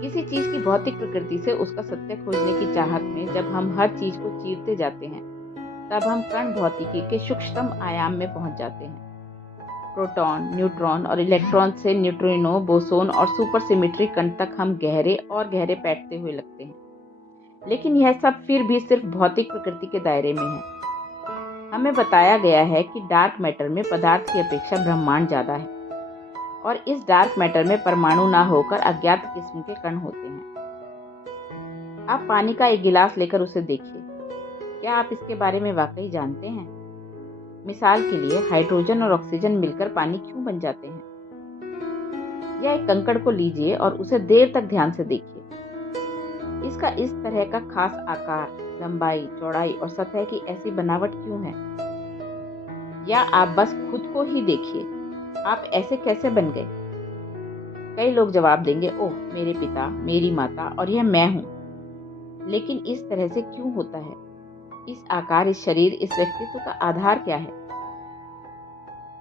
किसी चीज की भौतिक प्रकृति से उसका सत्य खोजने की चाहत में जब हम हर चीज को चीरते जाते हैं, तब हम कण भौतिकी के सूक्ष्मतम आयाम में पहुंच जाते हैं। प्रोटॉन, न्यूट्रॉन और इलेक्ट्रॉन से न्यूट्रिनो, बोसोन और सुपर सिमेट्री कण तक हम गहरे और गहरे बैठते हुए लगते हैं। लेकिन यह सब फिर भी सिर्फ भौतिक प्रकृति के दायरे में है। हमें बताया गया है कि डार्क मैटर में पदार्थ की अपेक्षा ब्रह्मांड ज्यादा है, और इस डार्क मैटर में परमाणु ना होकर अज्ञात किस्म के कण होते हैं। आप पानी का एक गिलास लेकर उसे देखिए। क्या आप इसके बारे में वाकई जानते हैं? मिसाल के लिए, हाइड्रोजन और ऑक्सीजन मिलकर पानी क्यों बन जाते हैं? या एक कंकड़ को लीजिए और उसे देर तक ध्यान से देखिए। इसका इस तरह का खास आकार, लंबाई, चौड़ाई और सतह की ऐसी बनावट क्यों है? या आप बस खुद को ही देखिए, आप ऐसे कैसे बन गए? कई लोग जवाब देंगे, ओह, मेरे पिता, मेरी माता और यह मैं हूं। लेकिन इस तरह से क्यों होता है? इस आकार, इस शरीर, इस व्यक्तित्व का आधार क्या है?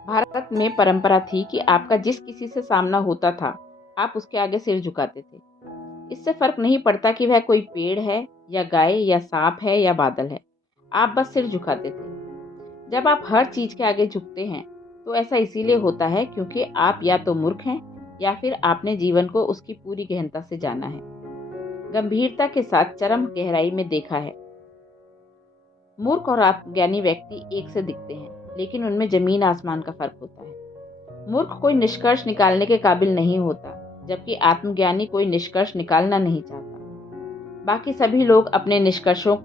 भारत में परंपरा थी कि आपका जिस किसी से सामना होता था, आप उसके आगे सिर झुकाते थे। इससे फर्क नहीं पड़ता कि वह कोई पेड़ है या गाय या सांप है या बादल है, आप बस सिर झुकाते थे। जब आप हर चीज के आगे झुकते हैं, तो ऐसा इसीलिए होता है क्योंकि आप या तो मूर्ख हैं या फिर आपने जीवन को उसकी पूरी गहनता से जाना है, गंभीरता के साथ चरम गहराई में देखा है। मूर्ख और आत्मज्ञानी व्यक्ति एक से दिखते हैं, लेकिन उनमें जमीन आसमान का फर्क होता है। मूर्ख कोई निष्कर्ष निकालने के काबिल नहीं होता, जबकि आत्मज्ञानी कोई निष्कर्ष निकालना नहीं चाहता। बाकी सभी लोग अपने निष्कर्षों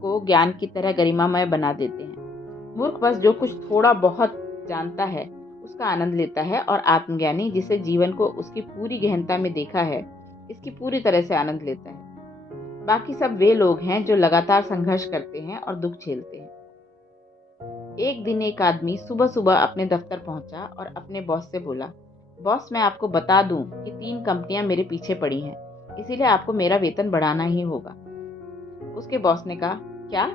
को ज्ञान की तरह गरिमामय बना देते हैं। मूर्ख बस जो कुछ थोड़ा बहुत जानता है उसका आनंद लेता है, और आत्मज्ञानी जिसे जीवन को उसकी पूरी गहनता में देखा है, इसकी पूरी तरह से आनंद लेता है। बाकी सब वे लोग हैं जो लगातार संघर्ष करते हैं और दुख झेलते हैं। एक दिन एक आदमी सुबह सुबह अपने दफ्तर पहुंचा और अपने बॉस से बोला, बॉस, मैं आपको बता दूं कि 3 कंपनियां मेरे पीछे पड़ी हैं, इसीलिए आपको मेरा वेतन बढ़ाना ही होगा। उसके बॉस ने कहा, क्या?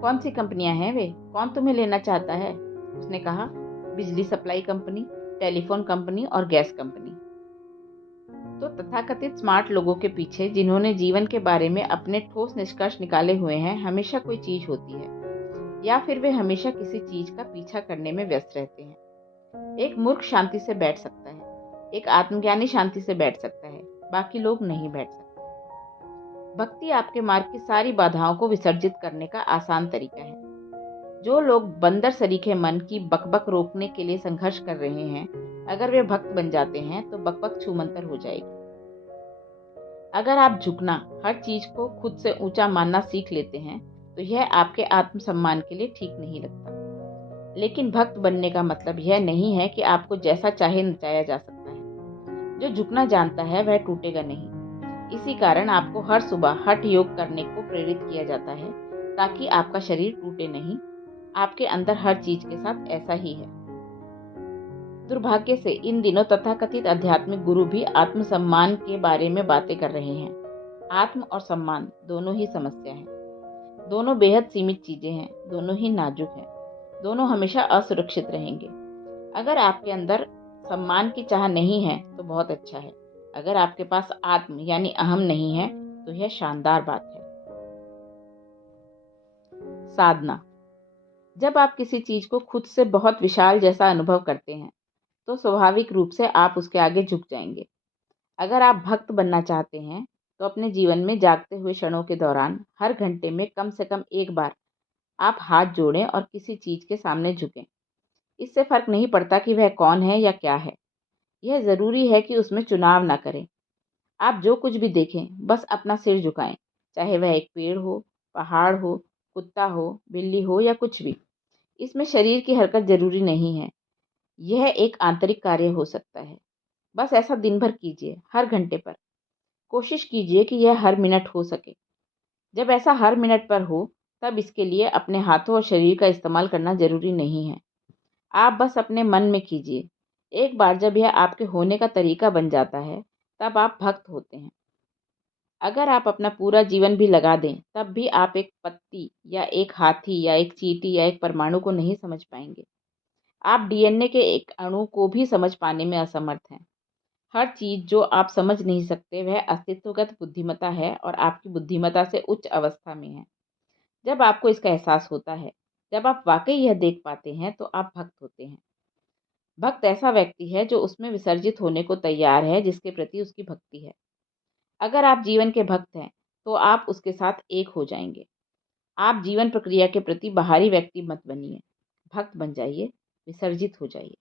कौन सी कंपनियां हैं वे? कौन तुम्हें लेना चाहता है? उसने कहा, बिजली सप्लाई कंपनी, टेलीफोन कंपनी और गैस कंपनी। तो तथाकथित स्मार्ट लोगों के पीछे, जिन्होंने जीवन के बारे में अपने ठोस निष्कर्ष निकाले हुए हैं, हमेशा कोई चीज होती है, या फिर वे हमेशा किसी चीज का पीछा करने में व्यस्त रहते हैं। एक मूर्ख शांति से बैठ सकता है, एक आत्मज्ञानी शांति से बैठ सकता है, बाकी लोग नहीं बैठ सकते। भक्ति आपके मार्ग की सारी बाधाओं को विसर्जित करने का आसान तरीका है। जो लोग बंदर सरीखे मन की बकबक रोकने के लिए संघर्ष कर रहे हैं, अगर वे भक्त बन जाते हैं तो बकबक छूमंतर हो जाएगी। अगर आप झुकना, हर चीज को खुद से ऊंचा मानना सीख लेते हैं, तो यह आपके आत्मसम्मान के लिए ठीक नहीं लगता। लेकिन भक्त बनने का मतलब यह नहीं है कि आपको जैसा चाहे नचाया जा सकता है। जो झुकना जानता है वह टूटेगा नहीं। इसी कारण आपको हर सुबह हठ योग करने को प्रेरित किया जाता है, ताकि आपका शरीर टूटे नहीं। आपके अंदर हर चीज के साथ ऐसा ही है। दुर्भाग्य से इन दिनों तथाकथित आध्यात्मिक गुरु भी आत्मसम्मान के बारे में बातें कर रहे हैं। आत्म और सम्मान दोनों ही समस्या है। दोनों बेहद सीमित चीजें हैं, दोनों ही नाजुक हैं, दोनों हमेशा असुरक्षित रहेंगे। अगर आपके अंदर सम्मान की चाह नहीं है तो बहुत अच्छा है। अगर आपके पास आत्म यानी अहम नहीं है तो यह शानदार बात है। साधना। जब आप किसी चीज को खुद से बहुत विशाल जैसा अनुभव करते हैं, तो स्वाभाविक रूप से आप उसके आगे झुक जाएंगे। अगर आप भक्त बनना चाहते हैं, तो अपने जीवन में जागते हुए क्षणों के दौरान हर घंटे में कम से कम एक बार आप हाथ जोड़ें और किसी चीज के सामने झुकें। इससे फर्क नहीं पड़ता कि वह कौन है या क्या है। यह जरूरी है कि उसमें चुनाव ना करें। आप जो कुछ भी देखें, बस अपना सिर झुकाएं, चाहे वह एक पेड़ हो, पहाड़ हो, कुत्ता हो, बिल्ली हो या कुछ भी। इसमें शरीर की हरकत जरूरी नहीं है। यह एक आंतरिक कार्य हो सकता है। बस ऐसा दिन भर कीजिए, हर घंटे पर। कोशिश कीजिए कि यह हर मिनट हो सके। जब ऐसा हर मिनट पर हो, तब इसके लिए अपने हाथों और शरीर का इस्तेमाल करना जरूरी नहीं है। आप बस अपने मन में कीजिए। एक बार जब यह आपके होने का तरीका बन जाता है, तब आप भक्त होते हैं। अगर आप अपना पूरा जीवन भी लगा दें, तब भी आप एक पत्ती या एक हाथी या एक चींटी या एक परमाणु को नहीं समझ पाएंगे। आप डीएनए के एक अणु को भी समझ पाने में असमर्थ हैं। हर चीज जो आप समझ नहीं सकते, वह अस्तित्वगत बुद्धिमत्ता है और आपकी बुद्धिमत्ता से उच्च अवस्था में है। जब आपको इसका एहसास होता है, जब आप वाकई यह देख पाते हैं, तो आप भक्त होते हैं। भक्त ऐसा व्यक्ति है जो उसमें विसर्जित होने को तैयार है जिसके प्रति उसकी भक्ति है। अगर आप जीवन के भक्त हैं, तो आप उसके साथ एक हो जाएंगे। आप जीवन प्रक्रिया के प्रति बाहरी व्यक्ति मत बनिए, भक्त बन जाइए, विसर्जित हो जाइए।